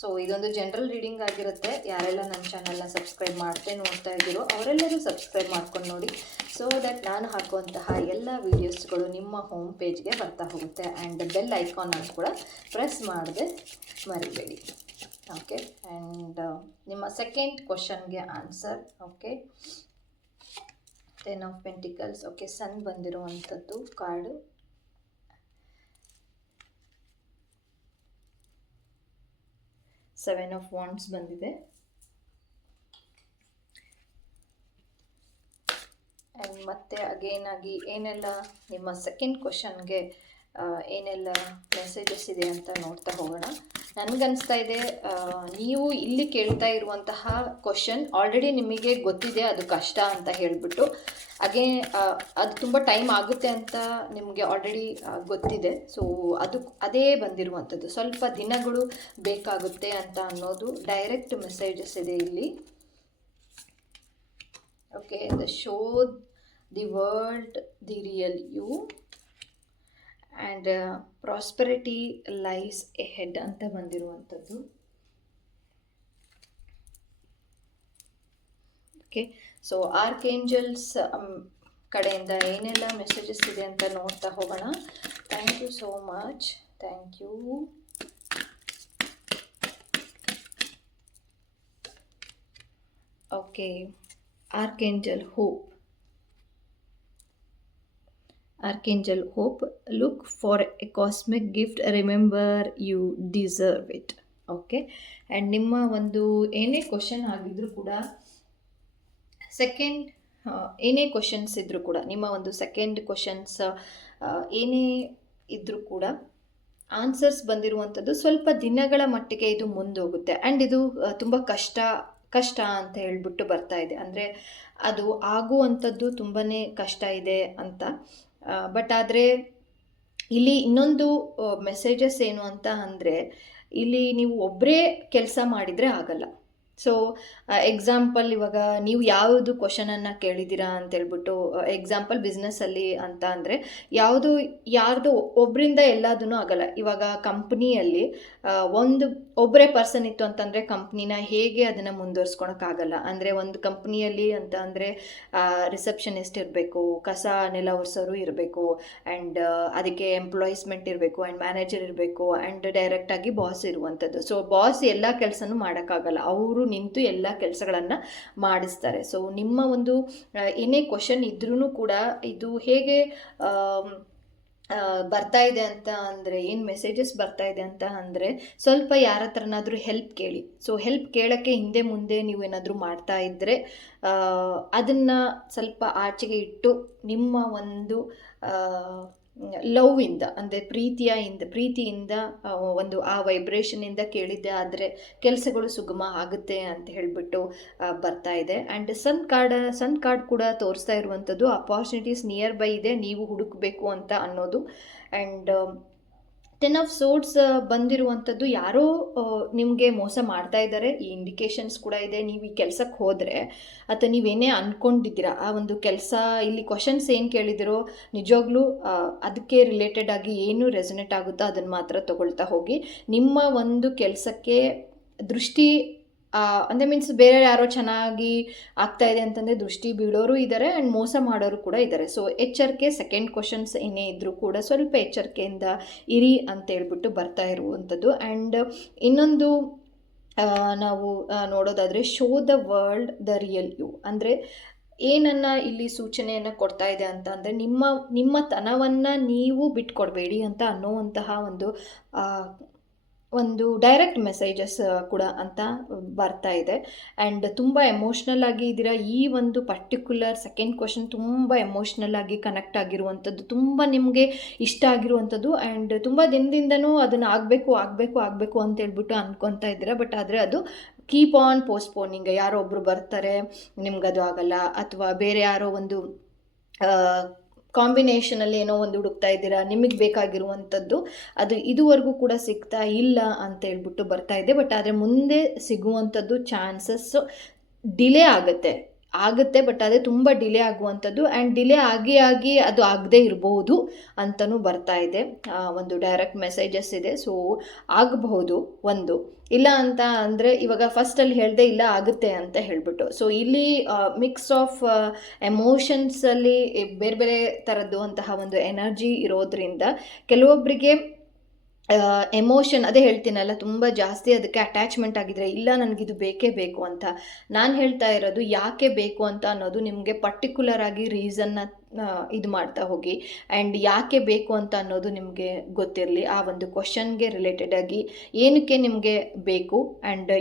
ಸೊ ಇದೊಂದು ಜನರಲ್ ರೀಡಿಂಗ್ ಆಗಿರುತ್ತೆ. ಯಾರೆಲ್ಲ ನನ್ನ ಚಾನಲ್ನ ಸಬ್ಸ್ಕ್ರೈಬ್ ಮಾಡ್ತೇ ನೋಡ್ತಾ ಇದ್ದೀರೋ ಅವರೆಲ್ಲರೂ ಸಬ್ಸ್ಕ್ರೈಬ್ ಮಾಡ್ಕೊಂಡು ನೋಡಿ. ಸೊ ದಟ್ ನಾನು ಹಾಕುವಂತಹ ಎಲ್ಲ ವೀಡಿಯೋಸ್ಗಳು ನಿಮ್ಮ ಹೋಮ್ ಪೇಜ್ಗೆ ಬರ್ತಾ ಹೋಗುತ್ತೆ. ಆ್ಯಂಡ್ ಬೆಲ್ ಐಕಾನ್ ಅಂತ ಕೂಡ ಪ್ರೆಸ್ ಮಾಡದೆ ಮರಿಬೇಡಿ. ಓಕೆ, ಆ್ಯಂಡ್ ನಿಮ್ಮ ಸೆಕೆಂಡ್ ಕ್ವಶನ್ಗೆ answer. Okay, 10 of Pentacles. Okay, sun ಬಂದಿರುವಂಥದ್ದು ಕಾರ್ಡು. Seven of Wands ಬಂದಿದೆ. ಆ್ಯಂಡ್ ಮತ್ತೆ ಅಗೇನ್ ಆಗಿ ಏನೆಲ್ಲ ನಿಮ್ಮ ಸೆಕೆಂಡ್ ಕ್ವಶನ್ಗೆ ಏನೆಲ್ಲ ಮೆಸೇಜಸ್ ಇದೆ ಅಂತ ನೋಡ್ತಾ ಹೋಗೋಣ. ನನಗನ್ನಿಸ್ತಾ ಇದೆ ನೀವು ಇಲ್ಲಿ ಕೇಳ್ತಾ ಇರುವಂತಹ ಕ್ವಶನ್ ಆಲ್ರೆಡಿ ನಿಮಗೆ ಗೊತ್ತಿದೆ, ಅದು ಕಷ್ಟ ಅಂತ ಹೇಳಿಬಿಟ್ಟು ಅದು ತುಂಬ ಟೈಮ್ ಆಗುತ್ತೆ ಅಂತ ನಿಮಗೆ ಆಲ್ರೆಡಿ ಗೊತ್ತಿದೆ. ಸೊ ಅದೇ ಬಂದಿರುವಂಥದ್ದು, ಸ್ವಲ್ಪ ದಿನಗಳು ಬೇಕಾಗುತ್ತೆ ಅಂತ ಅನ್ನೋದು ಡೈರೆಕ್ಟ್ ಮೆಸೇಜಸ್ ಇದೆ ಇಲ್ಲಿ. Okay, the show the world the real you and prosperity lies ahead ಅಂತ ಬಂದಿರುವಂಥದ್ದು. ಓಕೆ, ಸೊ ಆರ್ಕ್ಏಂಜಲ್ಸ್ ಕಡೆಯಿಂದ ಏನೆಲ್ಲ ಮೆಸೇಜಸ್ ಇದೆ ಅಂತ ನೋಡ್ತಾ ಹೋಗೋಣ. Thank you so much. Thank you. Okay, Archangel Hope. Archangel Hope, look for a cosmic gift, remember you deserve it. Okay, and ನಿಮ್ಮ ಒಂದು ಏನೇ ಕ್ವಶನ್ ಆಗಿದ್ರೂ ಕೂಡ ಏನೇ ಕ್ವಶನ್ಸ್ ಇದ್ದರೂ ಕೂಡ ನಿಮ್ಮ ಒಂದು ಸೆಕೆಂಡ್ ಕ್ವಶನ್ಸ್ ಏನೇ ಇದ್ದರೂ ಕೂಡ ಆನ್ಸರ್ಸ್ ಬಂದಿರುವಂಥದ್ದು ಸ್ವಲ್ಪ ದಿನಗಳ ಮಟ್ಟಿಗೆ ಇದು ಮುಂದೋಗುತ್ತೆ. ಆ್ಯಂಡ್ ಇದು ತುಂಬ ಕಷ್ಟ ಅಂತ ಹೇಳ್ಬಿಟ್ಟು ಬರ್ತಾ ಇದೆ. ಅಂದರೆ ಅದು ಆಗುವಂಥದ್ದು ತುಂಬಾ ಕಷ್ಟ ಇದೆ ಅಂತ. ಬಟ್ ಆದರೆ ಇಲ್ಲಿ ಇನ್ನೊಂದು ಮೆಸೇಜಸ್ ಏನು ಅಂತ ಅಂದರೆ, ಇಲ್ಲಿ ನೀವು ಒಬ್ಬರೇ ಕೆಲಸ ಮಾಡಿದರೆ ಆಗಲ್ಲ. ಸೊ ಎಕ್ಸಾಂಪಲ್ ಇವಾಗ ನೀವು ಯಾವುದು ಕ್ವಶನನ್ನು ಕೇಳಿದ್ದೀರಾ ಅಂತೇಳ್ಬಿಟ್ಟು, ಎಕ್ಸಾಂಪಲ್ ಬಿಸ್ನೆಸ್ಸಲ್ಲಿ ಅಂತ ಅಂದರೆ ಯಾವುದು ಯಾರ್ದು ಒಬ್ಬರಿಂದ ಎಲ್ಲದೂ ಆಗಲ್ಲ. ಇವಾಗ ಕಂಪ್ನಿಯಲ್ಲಿ ಒಬ್ಬರೇ ಪರ್ಸನ್ ಇತ್ತು ಅಂತಂದರೆ ಕಂಪ್ನಿನ ಹೇಗೆ ಅದನ್ನು ಮುಂದುವರ್ಸ್ಕೊಳಕ್ಕಾಗಲ್ಲ. ಅಂದರೆ ಒಂದು ಕಂಪ್ನಿಯಲ್ಲಿ ಅಂತ ಅಂದರೆ ರಿಸೆಪ್ಷನಿಸ್ಟ್ ಇರಬೇಕು, ಕಸ ನೆಲ ಒರೆಸೋರು ಇರಬೇಕು, ಆ್ಯಂಡ್ ಅದಕ್ಕೆ ಎಂಪ್ಲಾಯಿಸ್ಮೆಂಟ್ ಇರಬೇಕು, ಆ್ಯಂಡ್ ಮ್ಯಾನೇಜರ್ ಇರಬೇಕು, ಆ್ಯಂಡ್ ಡೈರೆಕ್ಟಾಗಿ ಬಾಸ್ ಇರುವಂಥದ್ದು. ಸೊ ಬಾಸ್ ಎಲ್ಲ ಕೆಲಸನೂ ಮಾಡೋಕ್ಕಾಗಲ್ಲ, ಅವರು ನಿಂತು ಎಲ್ಲ ಕೆಲಸಗಳನ್ನು ಮಾಡಿಸ್ತಾರೆ. ಸೊ ನಿಮ್ಮ ಒಂದು ಏನೇ ಕ್ವಶನ್ ಇದ್ರೂ ಕೂಡ ಇದು ಹೇಗೆ ಬರ್ತಾ ಇದೆ ಅಂತ ಅಂದರೆ, ಏನು ಮೆಸೇಜಸ್ ಬರ್ತಾ ಇದೆ ಅಂತ ಅಂದರೆ, ಸ್ವಲ್ಪ ಯಾರ ಹತ್ರನಾದರೂ ಹೆಲ್ಪ್ ಕೇಳಿ. ಸೊ ಹೆಲ್ಪ್ ಕೇಳೋಕ್ಕೆ ಹಿಂದೆ ಮುಂದೆ ನೀವು ಏನಾದರೂ ಮಾಡ್ತಾ ಇದ್ದರೆ ಅದನ್ನು ಸ್ವಲ್ಪ ಆಚೆಗೆ ಇಟ್ಟು ನಿಮ್ಮ ಒಂದು ಲವ್ವಿಂದ, ಅಂದರೆ ಪ್ರೀತಿಯಿಂದ ಒಂದು ಆ ವೈಬ್ರೇಷನಿಂದ ಕೇಳಿದ್ದೆ ಆದರೆ ಕೆಲಸಗಳು ಸುಗಮ ಆಗುತ್ತೆ ಅಂತ ಹೇಳಿಬಿಟ್ಟು ಬರ್ತಾ ಇದೆ. ಆ್ಯಂಡ್ ಸನ್ ಕಾರ್ಡ್ ಕೂಡ ತೋರಿಸ್ತಾ ಇರುವಂಥದ್ದು ಅಪಾರ್ಚುನಿಟೀಸ್ ನಿಯರ್ ಬೈ ಇದೆ, ನೀವು ಹುಡುಕಬೇಕು ಅಂತ ಅನ್ನೋದು. ಆ್ಯಂಡ್ 10 ಆಫ್ ಸೋರ್ಡ್ಸ್ ಬಂದಿರುವಂಥದ್ದು ಯಾರೋ ನಿಮಗೆ ಮೋಸ ಮಾಡ್ತಾ ಇದ್ದಾರೆ, ಈ ಇಂಡಿಕೇಶನ್ಸ್ ಕೂಡ ಇದೆ. ನೀವು ಈ ಕೆಲಸಕ್ಕೆ ಹೋದರೆ ಅಥವಾ ನೀವೇನೇ ಅಂದ್ಕೊಂಡಿದ್ದೀರಾ ಆ ಒಂದು ಕೆಲಸ, ಇಲ್ಲಿ ಕ್ವಶನ್ಸ್ ಏನು ಕೇಳಿದಿರೋ ನಿಜವಾಗ್ಲೂ ಅದಕ್ಕೆ ರಿಲೇಟೆಡ್ ಆಗಿ ಏನು ರೆಸೊನೇಟ್ ಆಗುತ್ತೋ ಅದನ್ನು ಮಾತ್ರ ತಗೊಳ್ತಾ ಹೋಗಿ. ನಿಮ್ಮ ಒಂದು ಕೆಲಸಕ್ಕೆ ದೃಷ್ಟಿ ಅಂದರೆ ಮೀನ್ಸ್ ಬೇರೆ ಯಾರೋ ಚೆನ್ನಾಗಿ ಆಗ್ತಾ ಇದೆ ಅಂತಂದರೆ ದೃಷ್ಟಿ ಬೀಳೋರು ಇದ್ದಾರೆ, ಆ್ಯಂಡ್ ಮೋಸ ಮಾಡೋರು ಕೂಡ ಇದ್ದಾರೆ. ಸೊ ಎಚ್ಚರಿಕೆ, ಸೆಕೆಂಡ್ ಕ್ವಶನ್ಸ್ ಏನೇ ಇದ್ದರೂ ಕೂಡ ಸ್ವಲ್ಪ ಎಚ್ಚರಿಕೆಯಿಂದ ಇರಿ ಅಂತೇಳ್ಬಿಟ್ಟು ಬರ್ತಾ ಇರುವಂಥದ್ದು. ಆ್ಯಂಡ್ ಇನ್ನೊಂದು ನಾವು ನೋಡೋದಾದರೆ, show the world the real you. ಅಂದರೆ ಏನನ್ನು ಇಲ್ಲಿ ಸೂಚನೆಯನ್ನು ಕೊಡ್ತಾ ಇದೆ ಅಂತ ಅಂದರೆ, ನಿಮ್ಮ ತನವನ್ನು ನೀವು ಬಿಟ್ಕೊಡ್ಬೇಡಿ ಅಂತ ಅನ್ನೋವಂತಹ ಒಂದು ಡೈರೆಕ್ಟ್ ಮೆಸೇಜಸ್ ಕೂಡ ಅಂತ ಬರ್ತಾ ಇದೆ. ಆ್ಯಂಡ್ ತುಂಬ ಎಮೋಷ್ನಲ್ ಆಗಿ ಇದ್ದೀರಾ. ಈ ಒಂದು ಪರ್ಟಿಕ್ಯುಲರ್ ಸೆಕೆಂಡ್ ಕ್ವಶನ್ ತುಂಬ ಎಮೋಷ್ನಲ್ ಆಗಿ ಕನೆಕ್ಟ್ ಆಗಿರುವಂಥದ್ದು, ತುಂಬ ನಿಮಗೆ ಇಷ್ಟ ಆಗಿರುವಂಥದ್ದು. ಆ್ಯಂಡ್ ತುಂಬ ದಿನದಿಂದನೂ ಅದನ್ನು ಆಗಬೇಕು ಅಂತ ಹೇಳ್ಬಿಟ್ಟು ಅಂದ್ಕೊತಾ ಇದ್ದೀರಾ. ಬಟ್ ಆದರೆ ಅದು ಕೀಪ್ ಆನ್ ಪೋಸ್ಟ್ಪೋನಿಂಗ್. ಯಾರೋ ಒಬ್ಬರು ಬರ್ತಾರೆ, ನಿಮ್ಗದು ಆಗಲ್ಲ, ಅಥವಾ ಬೇರೆ ಯಾರೋ ಒಂದು ಕಾಂಬಿನೇಷನಲ್ಲಿ ಏನೋ ಒಂದು ಹುಡುಕ್ತಾ ಇದ್ದೀರಾ, ನಿಮಗೆ ಬೇಕಾಗಿರುವಂಥದ್ದು ಅದು ಇದುವರೆಗೂ ಕೂಡ ಸಿಗ್ತಾ ಇಲ್ಲ ಅಂತ ಹೇಳ್ಬಿಟ್ಟು ಬರ್ತಾ ಇದೆ. ಬಟ್ ಆದರೆ ಮುಂದೆ ಸಿಗುವಂಥದ್ದು ಚಾನ್ಸಸ್ಸು ಡಿಲೇ ಆಗುತ್ತೆ ಬಟ್ ಅದೇ ತುಂಬ ಡಿಲೇ ಆಗುವಂಥದ್ದು. ಆ್ಯಂಡ್ ಡಿಲೇ ಆಗಿ ಅದು ಆಗದೇ ಇರಬಹುದು ಅಂತಲೂ ಬರ್ತಾ ಇದೆ. ಒಂದು ಡೈರೆಕ್ಟ್ ಮೆಸೇಜಸ್ ಇದೆ. ಸೊ ಆಗಬಹುದು, ಒಂದು ಇಲ್ಲ ಅಂತ ಅಂದರೆ ಇವಾಗ ಫಸ್ಟಲ್ಲಿ ಹೇಳಿದೆ ಇಲ್ಲ ಆಗುತ್ತೆ ಅಂತ ಹೇಳಿಬಿಟ್ಟು. ಸೊ ಇಲ್ಲಿ ಮಿಕ್ಸ್ ಆಫ್ ಎಮೋಷನ್ಸಲ್ಲಿ ಬೇರೆ ಬೇರೆ ಥರದ್ದು ಅಂತಹ ಒಂದು ಎನರ್ಜಿ ಇರೋದ್ರಿಂದ ಕೆಲವೊಬ್ಬರಿಗೆ ಎಮೋಷನ್, ಅದೇ ಹೇಳ್ತೀನಲ್ಲ, ತುಂಬ ಜಾಸ್ತಿ ಅದಕ್ಕೆ ಅಟ್ಯಾಚ್ಮೆಂಟ್ ಆಗಿದ್ರೆ ಇಲ್ಲ ನನಗಿದು ಬೇಕೇ ಬೇಕು ಅಂತ. ನಾನು ಹೇಳ್ತಾ ಇರೋದು ಯಾಕೆ ಬೇಕು ಅಂತ ಅನ್ನೋದು ನಿಮಗೆ ಪರ್ಟಿಕ್ಯುಲರ್ ಆಗಿ ರೀಸನ್ನ ಇದು ಮಾಡ್ತಾ ಹೋಗಿ. ಆ್ಯಂಡ್ ಯಾಕೆ ಬೇಕು ಅಂತ ಅನ್ನೋದು ನಿಮಗೆ ಗೊತ್ತಿರಲಿ. ಆ ಒಂದು ಕ್ವಶನ್ಗೆ ರಿಲೇಟೆಡ್ ಆಗಿ ಏನಕ್ಕೆ ನಿಮಗೆ ಬೇಕು, ಆ್ಯಂಡ್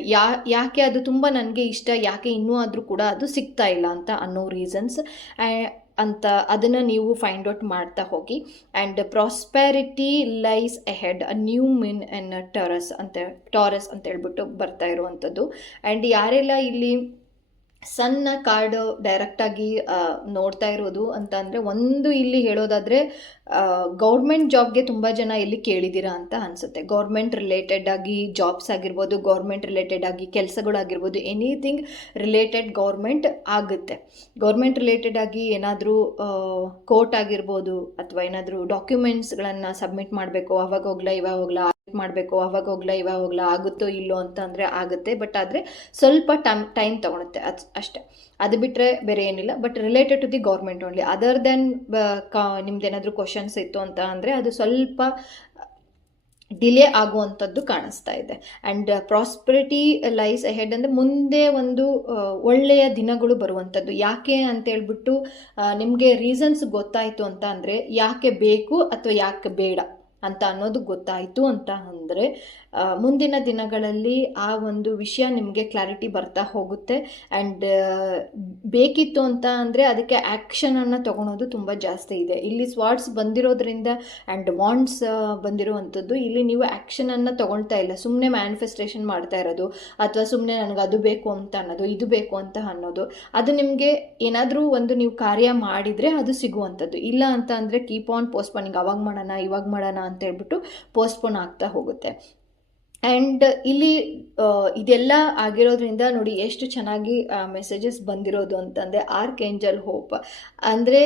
ಯಾಕೆ ಅದು ತುಂಬ ನನಗೆ ಇಷ್ಟ, ಯಾಕೆ ಇನ್ನೂ ಆದರೂ ಕೂಡ ಅದು ಸಿಗ್ತಾ ಇಲ್ಲ ಅಂತ ಅನ್ನೋ ರೀಸನ್ಸ್ ಅಂತ ಅದನ್ನು ನೀವು ಫೈಂಡ್ ಔಟ್ ಮಾಡ್ತಾ ಹೋಗಿ. And prosperity lies ahead, a new moon in Taurus ಅಂತ ಹೇಳ್ಬಿಟ್ಟು ಬರ್ತಾ ಇರುವಂಥದ್ದು. ಆ್ಯಂಡ್ ಯಾರೆಲ್ಲ ಇಲ್ಲಿ ಸಣ್ಣ ಕಾರ್ಡು ಡೈರೆಕ್ಟಾಗಿ ನೋಡ್ತಾ ಇರೋದು ಅಂತ ಅಂದರೆ, ಒಂದು ಇಲ್ಲಿ ಹೇಳೋದಾದರೆ ಗೌರ್ಮೆಂಟ್ ಜಾಬ್ಗೆ ತುಂಬ ಜನ ಇಲ್ಲಿ ಕೇಳಿದ್ದೀರಾ ಅಂತ ಅನಿಸುತ್ತೆ. ಗೌರ್ಮೆಂಟ್ ರಿಲೇಟೆಡ್ ಆಗಿ ಜಾಬ್ಸ್ ಆಗಿರ್ಬೋದು, ಗೌರ್ಮೆಂಟ್ ರಿಲೇಟೆಡ್ ಆಗಿ ಕೆಲಸಗಳಾಗಿರ್ಬೋದು, ಎನಿಥಿಂಗ್ ರಿಲೇಟೆಡ್ ಗೌರ್ಮೆಂಟ್ ಆಗುತ್ತೆ. ಗೌರ್ಮೆಂಟ್ ರಿಲೇಟೆಡ್ ಆಗಿ ಏನಾದರೂ ಕೋರ್ಟ್ ಆಗಿರ್ಬೋದು, ಅಥವಾ ಏನಾದರೂ ಡಾಕ್ಯುಮೆಂಟ್ಸ್ಗಳನ್ನು ಸಬ್ಮಿಟ್ ಮಾಡಬೇಕು, ಅವಾಗ ಹೋಗ್ಲಾ ಆಗುತ್ತೋ ಇಲ್ಲೋ ಅಂತ ಅಂದರೆ ಆಗುತ್ತೆ. ಬಟ್ ಆದರೆ ಸ್ವಲ್ಪ ಟೈಮ್ ತೊಗೊಳುತ್ತೆ ಅಷ್ಟೇ. ಅದು ಬಿಟ್ಟರೆ ಬೇರೆ ಏನಿಲ್ಲ. But related to the government only. Other than ನಿಮ್ದೇನಾದರೂ ಕ್ವಶನ್ಸ್ ಇತ್ತು ಅಂತ ಅಂದರೆ ಅದು ಸ್ವಲ್ಪ ಡಿಲೇ ಆಗುವಂಥದ್ದು ಕಾಣಿಸ್ತಾ ಇದೆ. ಆ್ಯಂಡ್ ಪ್ರಾಸ್ಪರಿಟಿ ಲೈಸ್ ಅಹೆಡ್ ಅಂದರೆ ಮುಂದೆ ಒಂದು ಒಳ್ಳೆಯ ದಿನಗಳು ಬರುವಂಥದ್ದು. ಯಾಕೆ ಅಂತೇಳ್ಬಿಟ್ಟು ನಿಮಗೆ ರೀಸನ್ಸ್ ಗೊತ್ತಾಯಿತು ಅಂತ ಅಂದರೆ, ಯಾಕೆ ಬೇಕು ಅಥವಾ ಯಾಕೆ ಬೇಡ ಅಂತ ಅನ್ನೋದು ಗೊತ್ತಾಯಿತು ಅಂತ ಅಂದರೆ ಮುಂದಿನ ದಿನಗಳಲ್ಲಿ ಆ ಒಂದು ವಿಷಯ ನಿಮಗೆ ಕ್ಲಾರಿಟಿ ಬರ್ತಾ ಹೋಗುತ್ತೆ. ಆ್ಯಂಡ್ ಬೇಕಿತ್ತು ಅಂತ ಅಂದರೆ ಅದಕ್ಕೆ ಆ್ಯಕ್ಷನನ್ನು ತೊಗೊಳೋದು ತುಂಬ ಜಾಸ್ತಿ ಇದೆ. ಇಲ್ಲಿ ಸ್ವಾರ್ಡ್ಸ್ ಬಂದಿರೋದ್ರಿಂದ ಆ್ಯಂಡ್ ವಾಂಡ್ಸ್ ಬಂದಿರುವಂಥದ್ದು, ಇಲ್ಲಿ ನೀವು ಆ್ಯಕ್ಷನನ್ನು ತೊಗೊಳ್ತಾ ಇಲ್ಲ, ಸುಮ್ಮನೆ ಮ್ಯಾನಿಫೆಸ್ಟೇಷನ್ ಮಾಡ್ತಾ ಇರೋದು, ಅಥವಾ ಸುಮ್ಮನೆ ನನಗೆ ಅದು ಬೇಕು ಅಂತ ಅನ್ನೋದು, ಇದು ಬೇಕು ಅಂತ ಅನ್ನೋದು. ಅದು ನಿಮಗೆ ಏನಾದರೂ ಒಂದು ನೀವು ಕಾರ್ಯ ಮಾಡಿದರೆ ಅದು ಸಿಗುವಂಥದ್ದು. ಇಲ್ಲ ಅಂತ ಅಂದರೆ ಕೀಪ್ ಆನ್ ಪೋಸ್ಟ್ಪೋನಿಂಗ್, ಅವಾಗ ಮಾಡೋಣ ಇವಾಗ ಮಾಡೋಣ ಅಂತ ಹೇಳ್ಬಿಟ್ಟು ಪೋಸ್ಟ್ಪೋನ್ ಆಗ್ತಾ ಹೋಗುತ್ತೆ. ಆ್ಯಂಡ್ ಇಲ್ಲಿ ಇದೆಲ್ಲ ಆಗಿರೋದ್ರಿಂದ ನೋಡಿ ಎಷ್ಟು ಚೆನ್ನಾಗಿ ಮೆಸೇಜಸ್ ಬಂದಿರೋದು ಅಂತಂದರೆ ಆರ್ಕ್ ಏಂಜಲ್ ಹೋಪ್ ಅಂದರೆ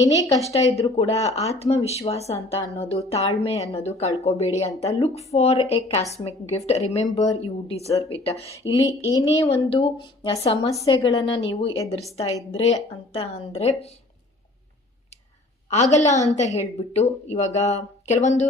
ಏನೇ ಕಷ್ಟ ಇದ್ದರೂ ಕೂಡ ಆತ್ಮವಿಶ್ವಾಸ ಅಂತ ಅನ್ನೋದು, ತಾಳ್ಮೆ ಅನ್ನೋದು ಕಳ್ಕೊಬೇಡಿ ಅಂತ. Look for a cosmic gift, remember you deserve it. ಇಲ್ಲಿ ಏನೇ ಒಂದು ಸಮಸ್ಯೆಗಳನ್ನು ನೀವು ಎದುರಿಸ್ತಾ ಇದ್ರೆ ಅಂತ ಅಂದರೆ ಆಗಲ್ಲ ಅಂತ ಹೇಳಿಬಿಟ್ಟು, ಇವಾಗ ಕೆಲವೊಂದು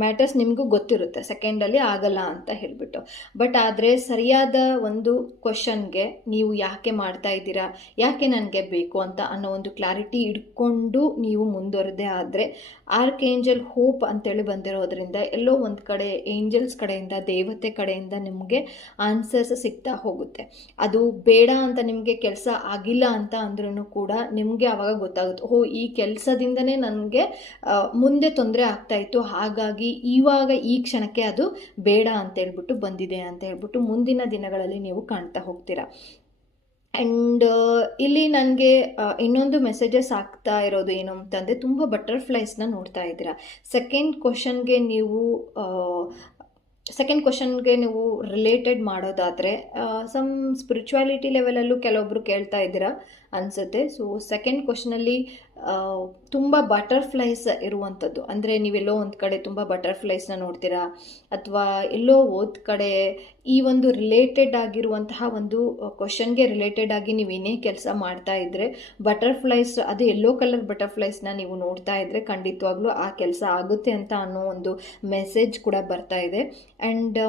ಮ್ಯಾಟರ್ಸ್ ನಿಮಗೂ ಗೊತ್ತಿರುತ್ತೆ ಸೆಕೆಂಡಲ್ಲಿ ಆಗಲ್ಲ ಅಂತ ಹೇಳಿಬಿಟ್ಟು, ಬಟ್ ಆದರೆ ಸರಿಯಾದ ಒಂದು ಕ್ವಶನ್ಗೆ ನೀವು ಯಾಕೆ ಮಾಡ್ತಾ ಇದ್ದೀರಾ, ಯಾಕೆ ನನಗೆ ಬೇಕು ಅಂತ ಅನ್ನೋ ಒಂದು ಕ್ಲಾರಿಟಿ ಇಟ್ಕೊಂಡು ನೀವು ಮುಂದುವರೆದೇ ಆದರೆ ಆರ್ಕ್ ಏಂಜಲ್ ಹೋಪ್ ಅಂತೇಳಿ ಬಂದಿರೋದ್ರಿಂದ ಎಲ್ಲೋ ಒಂದು ಕಡೆ ಏಂಜಲ್ಸ್ ಕಡೆಯಿಂದ, ದೇವತೆ ಕಡೆಯಿಂದ ನಿಮಗೆ ಆನ್ಸರ್ಸ್ ಸಿಗ್ತಾ ಹೋಗುತ್ತೆ. ಅದು ಬೇಡ ಅಂತ ನಿಮಗೆ ಕೆಲಸ ಆಗಿಲ್ಲ ಅಂತ ಅಂದ್ರೂ ಕೂಡ ನಿಮಗೆ ಆವಾಗ ಗೊತ್ತಾಗುತ್ತೆ, ಓಹೋ ಈ ಕೆಲಸದಿಂದನೇ ನನಗೆ ಮುಂದೆ ತೊಂದರೆ ಆಗ್ತಾಯಿತ್ತು, ಹಾಗಾಗಿ ಇವಾಗ ಈ ಕ್ಷಣಕ್ಕೆ ಅದು ಬೇಡ ಅಂತ ಹೇಳ್ಬಿಟ್ಟು ಬಂದಿದೆ ಅಂತ ಹೇಳ್ಬಿಟ್ಟು ಮುಂದಿನ ದಿನಗಳಲ್ಲಿ ನೀವು ಕಾಣ್ತಾ ಹೋಗ್ತೀರಾ. ಆ್ಯಂಡ್ ಇಲ್ಲಿ ನನಗೆ ಇನ್ನೊಂದು ಮೆಸೇಜಸ್ ಆಗ್ತಾ ಇರೋದು ಏನು ಅಂತಂದರೆ, ತುಂಬ ಬಟರ್ಫ್ಲೈಸ್ನ ನೋಡ್ತಾ ಇದ್ದೀರಾ. ಸೆಕೆಂಡ್ ಕ್ವಶನ್ಗೆ ನೀವು ರಿಲೇಟೆಡ್ ಮಾಡೋದಾದರೆ ಸಮ್ ಸ್ಪಿರಿಚುವಾಲಿಟಿ ಲೆವೆಲಲ್ಲೂ ಕೆಲವೊಬ್ಬರು ಕೇಳ್ತಾ ಇದ್ದೀರಾ ಅನಿಸುತ್ತೆ. ಸೊ ಸೆಕೆಂಡ್ ಕ್ವಶನಲ್ಲಿ ತುಂಬ ಬಟರ್ಫ್ಲೈಸ್ ಇರುವಂಥದ್ದು, ಅಂದರೆ ನೀವೆಲ್ಲೋ ಒಂದು ಕಡೆ ತುಂಬ ಬಟರ್ಫ್ಲೈಸ್ನ ನೋಡ್ತೀರಾ, ಅಥವಾ ಎಲ್ಲೋ ಒಂದು ಕಡೆ ಈ ಒಂದು ರಿಲೇಟೆಡ್ ಆಗಿರುವಂತಹ ಒಂದು ಕ್ವಶನ್ಗೆ ರಿಲೇಟೆಡ್ ಆಗಿ ನೀವು ಏನೇ ಕೆಲಸ ಮಾಡ್ತಾ ಇದ್ದರೆ ಬಟರ್ಫ್ಲೈಸ್, ಅದು ಯೆಲ್ಲೋ ಕಲರ್ ಬಟರ್ಫ್ಲೈಸ್ನ ನೀವು ನೋಡ್ತಾ ಇದ್ದರೆ ಖಂಡಿತವಾಗ್ಲೂ ಆ ಕೆಲಸ ಆಗುತ್ತೆ ಅಂತ ಅನ್ನೋ ಒಂದು ಮೆಸೇಜ್ ಕೂಡ ಬರ್ತಾ ಇದೆ. ಆ್ಯಂಡ್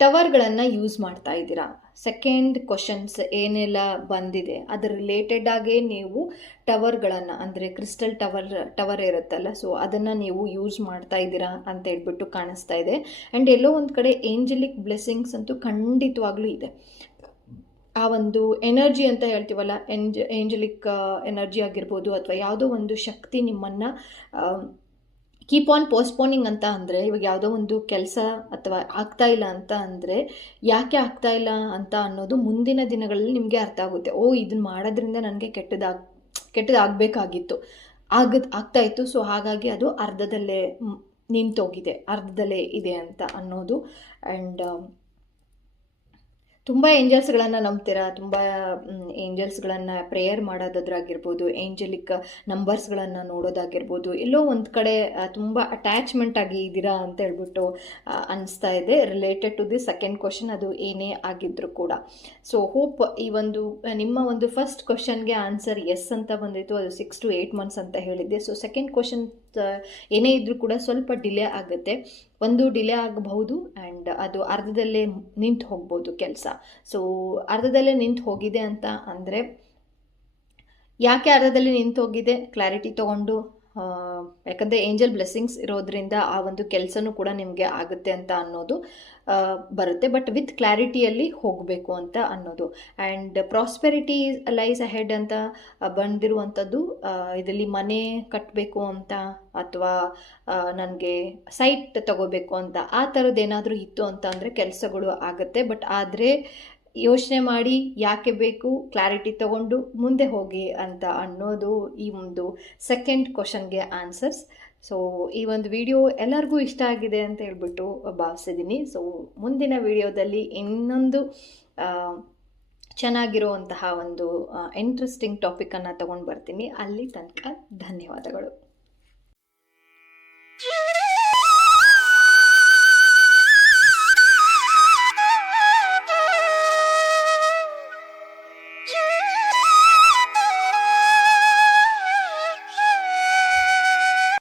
ಟವರ್ಗಳನ್ನು ಯೂಸ್ ಮಾಡ್ತಾ ಇದ್ದೀರಾ. ಸೆಕೆಂಡ್ ಕ್ವಶನ್ಸ್ ಏನೆಲ್ಲ ಬಂದಿದೆ ಅದರ ರಿಲೇಟೆಡ್ ಆಗೇ ನೀವು ಟವರ್ಗಳನ್ನು, ಅಂದರೆ ಕ್ರಿಸ್ಟಲ್ ಟವರ್ ಇರುತ್ತಲ್ಲ, ಸೊ ಅದನ್ನು ನೀವು ಯೂಸ್ ಮಾಡ್ತಾ ಇದ್ದೀರಾ ಅಂತ ಹೇಳ್ಬಿಟ್ಟು ಕಾಣಿಸ್ತಾ ಇದೆ. ಆ್ಯಂಡ್ ಎಲ್ಲೋ ಒಂದು ಕಡೆ ಏಂಜಲಿಕ್ ಬ್ಲೆಸ್ಸಿಂಗ್ಸ್ ಅಂತೂ ಖಂಡಿತವಾಗ್ಲೂ ಇದೆ. ಆ ಒಂದು ಎನರ್ಜಿ ಅಂತ ಹೇಳ್ತೀವಲ್ಲ, ಏಂಜಲಿಕ್ ಎನರ್ಜಿ ಆಗಿರ್ಬೋದು, ಅಥವಾ ಯಾವುದೋ ಒಂದು ಶಕ್ತಿ ನಿಮ್ಮನ್ನು ಕೀಪ್ ಆನ್ ಪೋಸ್ಟ್ಪೋನಿಂಗ್ ಅಂತ ಅಂದರೆ, ಇವಾಗ ಯಾವುದೋ ಒಂದು ಕೆಲಸ ಅಥವಾ ಆಗ್ತಾ ಇಲ್ಲ ಅಂತ ಅಂದರೆ ಯಾಕೆ ಆಗ್ತಾ ಇಲ್ಲ ಅಂತ ಅನ್ನೋದು ಮುಂದಿನ ದಿನಗಳಲ್ಲಿ ನಿಮಗೆ ಅರ್ಥ ಆಗುತ್ತೆ. ಓ ಇದನ್ನು ಮಾಡೋದ್ರಿಂದ ನನಗೆ ಕೆಟ್ಟದಾಗಬೇಕಾಗಿತ್ತು, ಆಗ್ತಾಯಿತ್ತು, ಸೊ ಹಾಗಾಗಿ ಅದು ಅರ್ಧದಲ್ಲೇ ಅರ್ಧದಲ್ಲೇ ಇದೆ ಅಂತ ಅನ್ನೋದು. ಆ್ಯಂಡ್ ತುಂಬ ಏಂಜಲ್ಸ್ಗಳನ್ನು ನಂಬ್ತೀರಾ, ತುಂಬ ಏಂಜಲ್ಸ್ಗಳನ್ನು ಪ್ರೇಯರ್ ಮಾಡೋದಾಗಿರ್ಬೋದು, ಏಂಜಲಿಕ್ ನಂಬರ್ಸ್ಗಳನ್ನು ನೋಡೋದಾಗಿರ್ಬೋದು, ಎಲ್ಲೋ ಒಂದು ಕಡೆ ತುಂಬ ಅಟ್ಯಾಚ್ಮೆಂಟ್ ಆಗಿ ಇದ್ದೀರಾ ಅಂತ ಹೇಳ್ಬಿಟ್ಟು ಅನಿಸ್ತಾ ಇದೆ related to the second question, ಅದು ಏನೇ ಆಗಿದ್ದರೂ ಕೂಡ. ಸೊ ಹೋಪ್ ಈ ಒಂದು ನಿಮ್ಮ ಒಂದು ಫಸ್ಟ್ ಕ್ವಶನ್ಗೆ ಆನ್ಸರ್ ಎಸ್ ಅಂತ ಬಂದಿತ್ತು, ಅದು 6 to 8 months ಅಂತ ಹೇಳಿದ್ದೆ. ಸೊ ಸೆಕೆಂಡ್ ಕ್ವಶನ್ ಏನೇ ಇದ್ದರೂ ಕೂಡ ಸ್ವಲ್ಪ ಡಿಲೇ ಆಗುತ್ತೆ, ಡಿಲೇ ಆಗಬಹುದು. ಆ್ಯಂಡ್ ಅದು ಅರ್ಧದಲ್ಲೇ ನಿಂತು ಹೋಗ್ಬೋದು ಕೆಲಸ. ಸೊ ಅರ್ಧದಲ್ಲೇ ನಿಂತು ಹೋಗಿದೆ ಅಂತ ಅಂದರೆ ಯಾಕೆ ಅರ್ಧದಲ್ಲಿ ನಿಂತು ಹೋಗಿದೆ, ಕ್ಲಾರಿಟಿ ತೊಗೊಂಡು, ಯಾಕಂದರೆ ಏಂಜಲ್ ಬ್ಲೆಸ್ಸಿಂಗ್ಸ್ ಇರೋದ್ರಿಂದ ಆ ಒಂದು ಕೆಲಸನೂ ಕೂಡ ನಿಮಗೆ ಆಗುತ್ತೆ ಅಂತ ಅನ್ನೋದು ಬರುತ್ತೆ, ಬಟ್ ವಿತ್ ಕ್ಲಾರಿಟಿಯಲ್ಲಿ ಹೋಗಬೇಕು ಅಂತ ಅನ್ನೋದು. ಆ್ಯಂಡ್ ಪ್ರಾಸ್ಪೆರಿಟಿ ಲೈಸ್ ಅಹೆಡ್ ಅಂತ ಬಂದಿರುವಂಥದ್ದು, ಇದರಲ್ಲಿ ಮನೆ ಕಟ್ಟಬೇಕು ಅಂತ ಅಥವಾ ನನಗೆ ಸೈಟ್ ತಗೋಬೇಕು ಅಂತ ಆ ಥರದ್ದೇನಾದರೂ ಇತ್ತು ಅಂತ ಅಂದರೆ ಕೆಲಸಗಳು ಆಗುತ್ತೆ. ಬಟ್ ಆದರೆ ಯೋಚನೆ ಮಾಡಿ ಯಾಕೆ ಬೇಕು, ಕ್ಲಾರಿಟಿ ತಗೊಂಡು ಮುಂದೆ ಹೋಗಿ ಅಂತ ಅನ್ನೋದು ಈ ಒಂದು ಸೆಕೆಂಡ್ ಕ್ವಶನ್ಗೆ ಆನ್ಸರ್ಸ್. ಸೊ ಈ ಒಂದು ವಿಡಿಯೋ ಎಲ್ಲರಿಗೂ ಇಷ್ಟ ಆಗಿದೆ ಅಂತ ಹೇಳ್ಬಿಟ್ಟು ಭಾವಿಸಿದ್ದೀನಿ. ಸೊ ಮುಂದಿನ ವಿಡಿಯೋದಲ್ಲಿ ಇನ್ನೊಂದು ಚೆನ್ನಾಗಿರುವಂತಹ ಒಂದು ಇಂಟ್ರೆಸ್ಟಿಂಗ್ ಟಾಪಿಕನ್ನು ತೊಗೊಂಡು ಬರ್ತೀನಿ. ಅಲ್ಲಿ ತನಕ ಧನ್ಯವಾದಗಳು.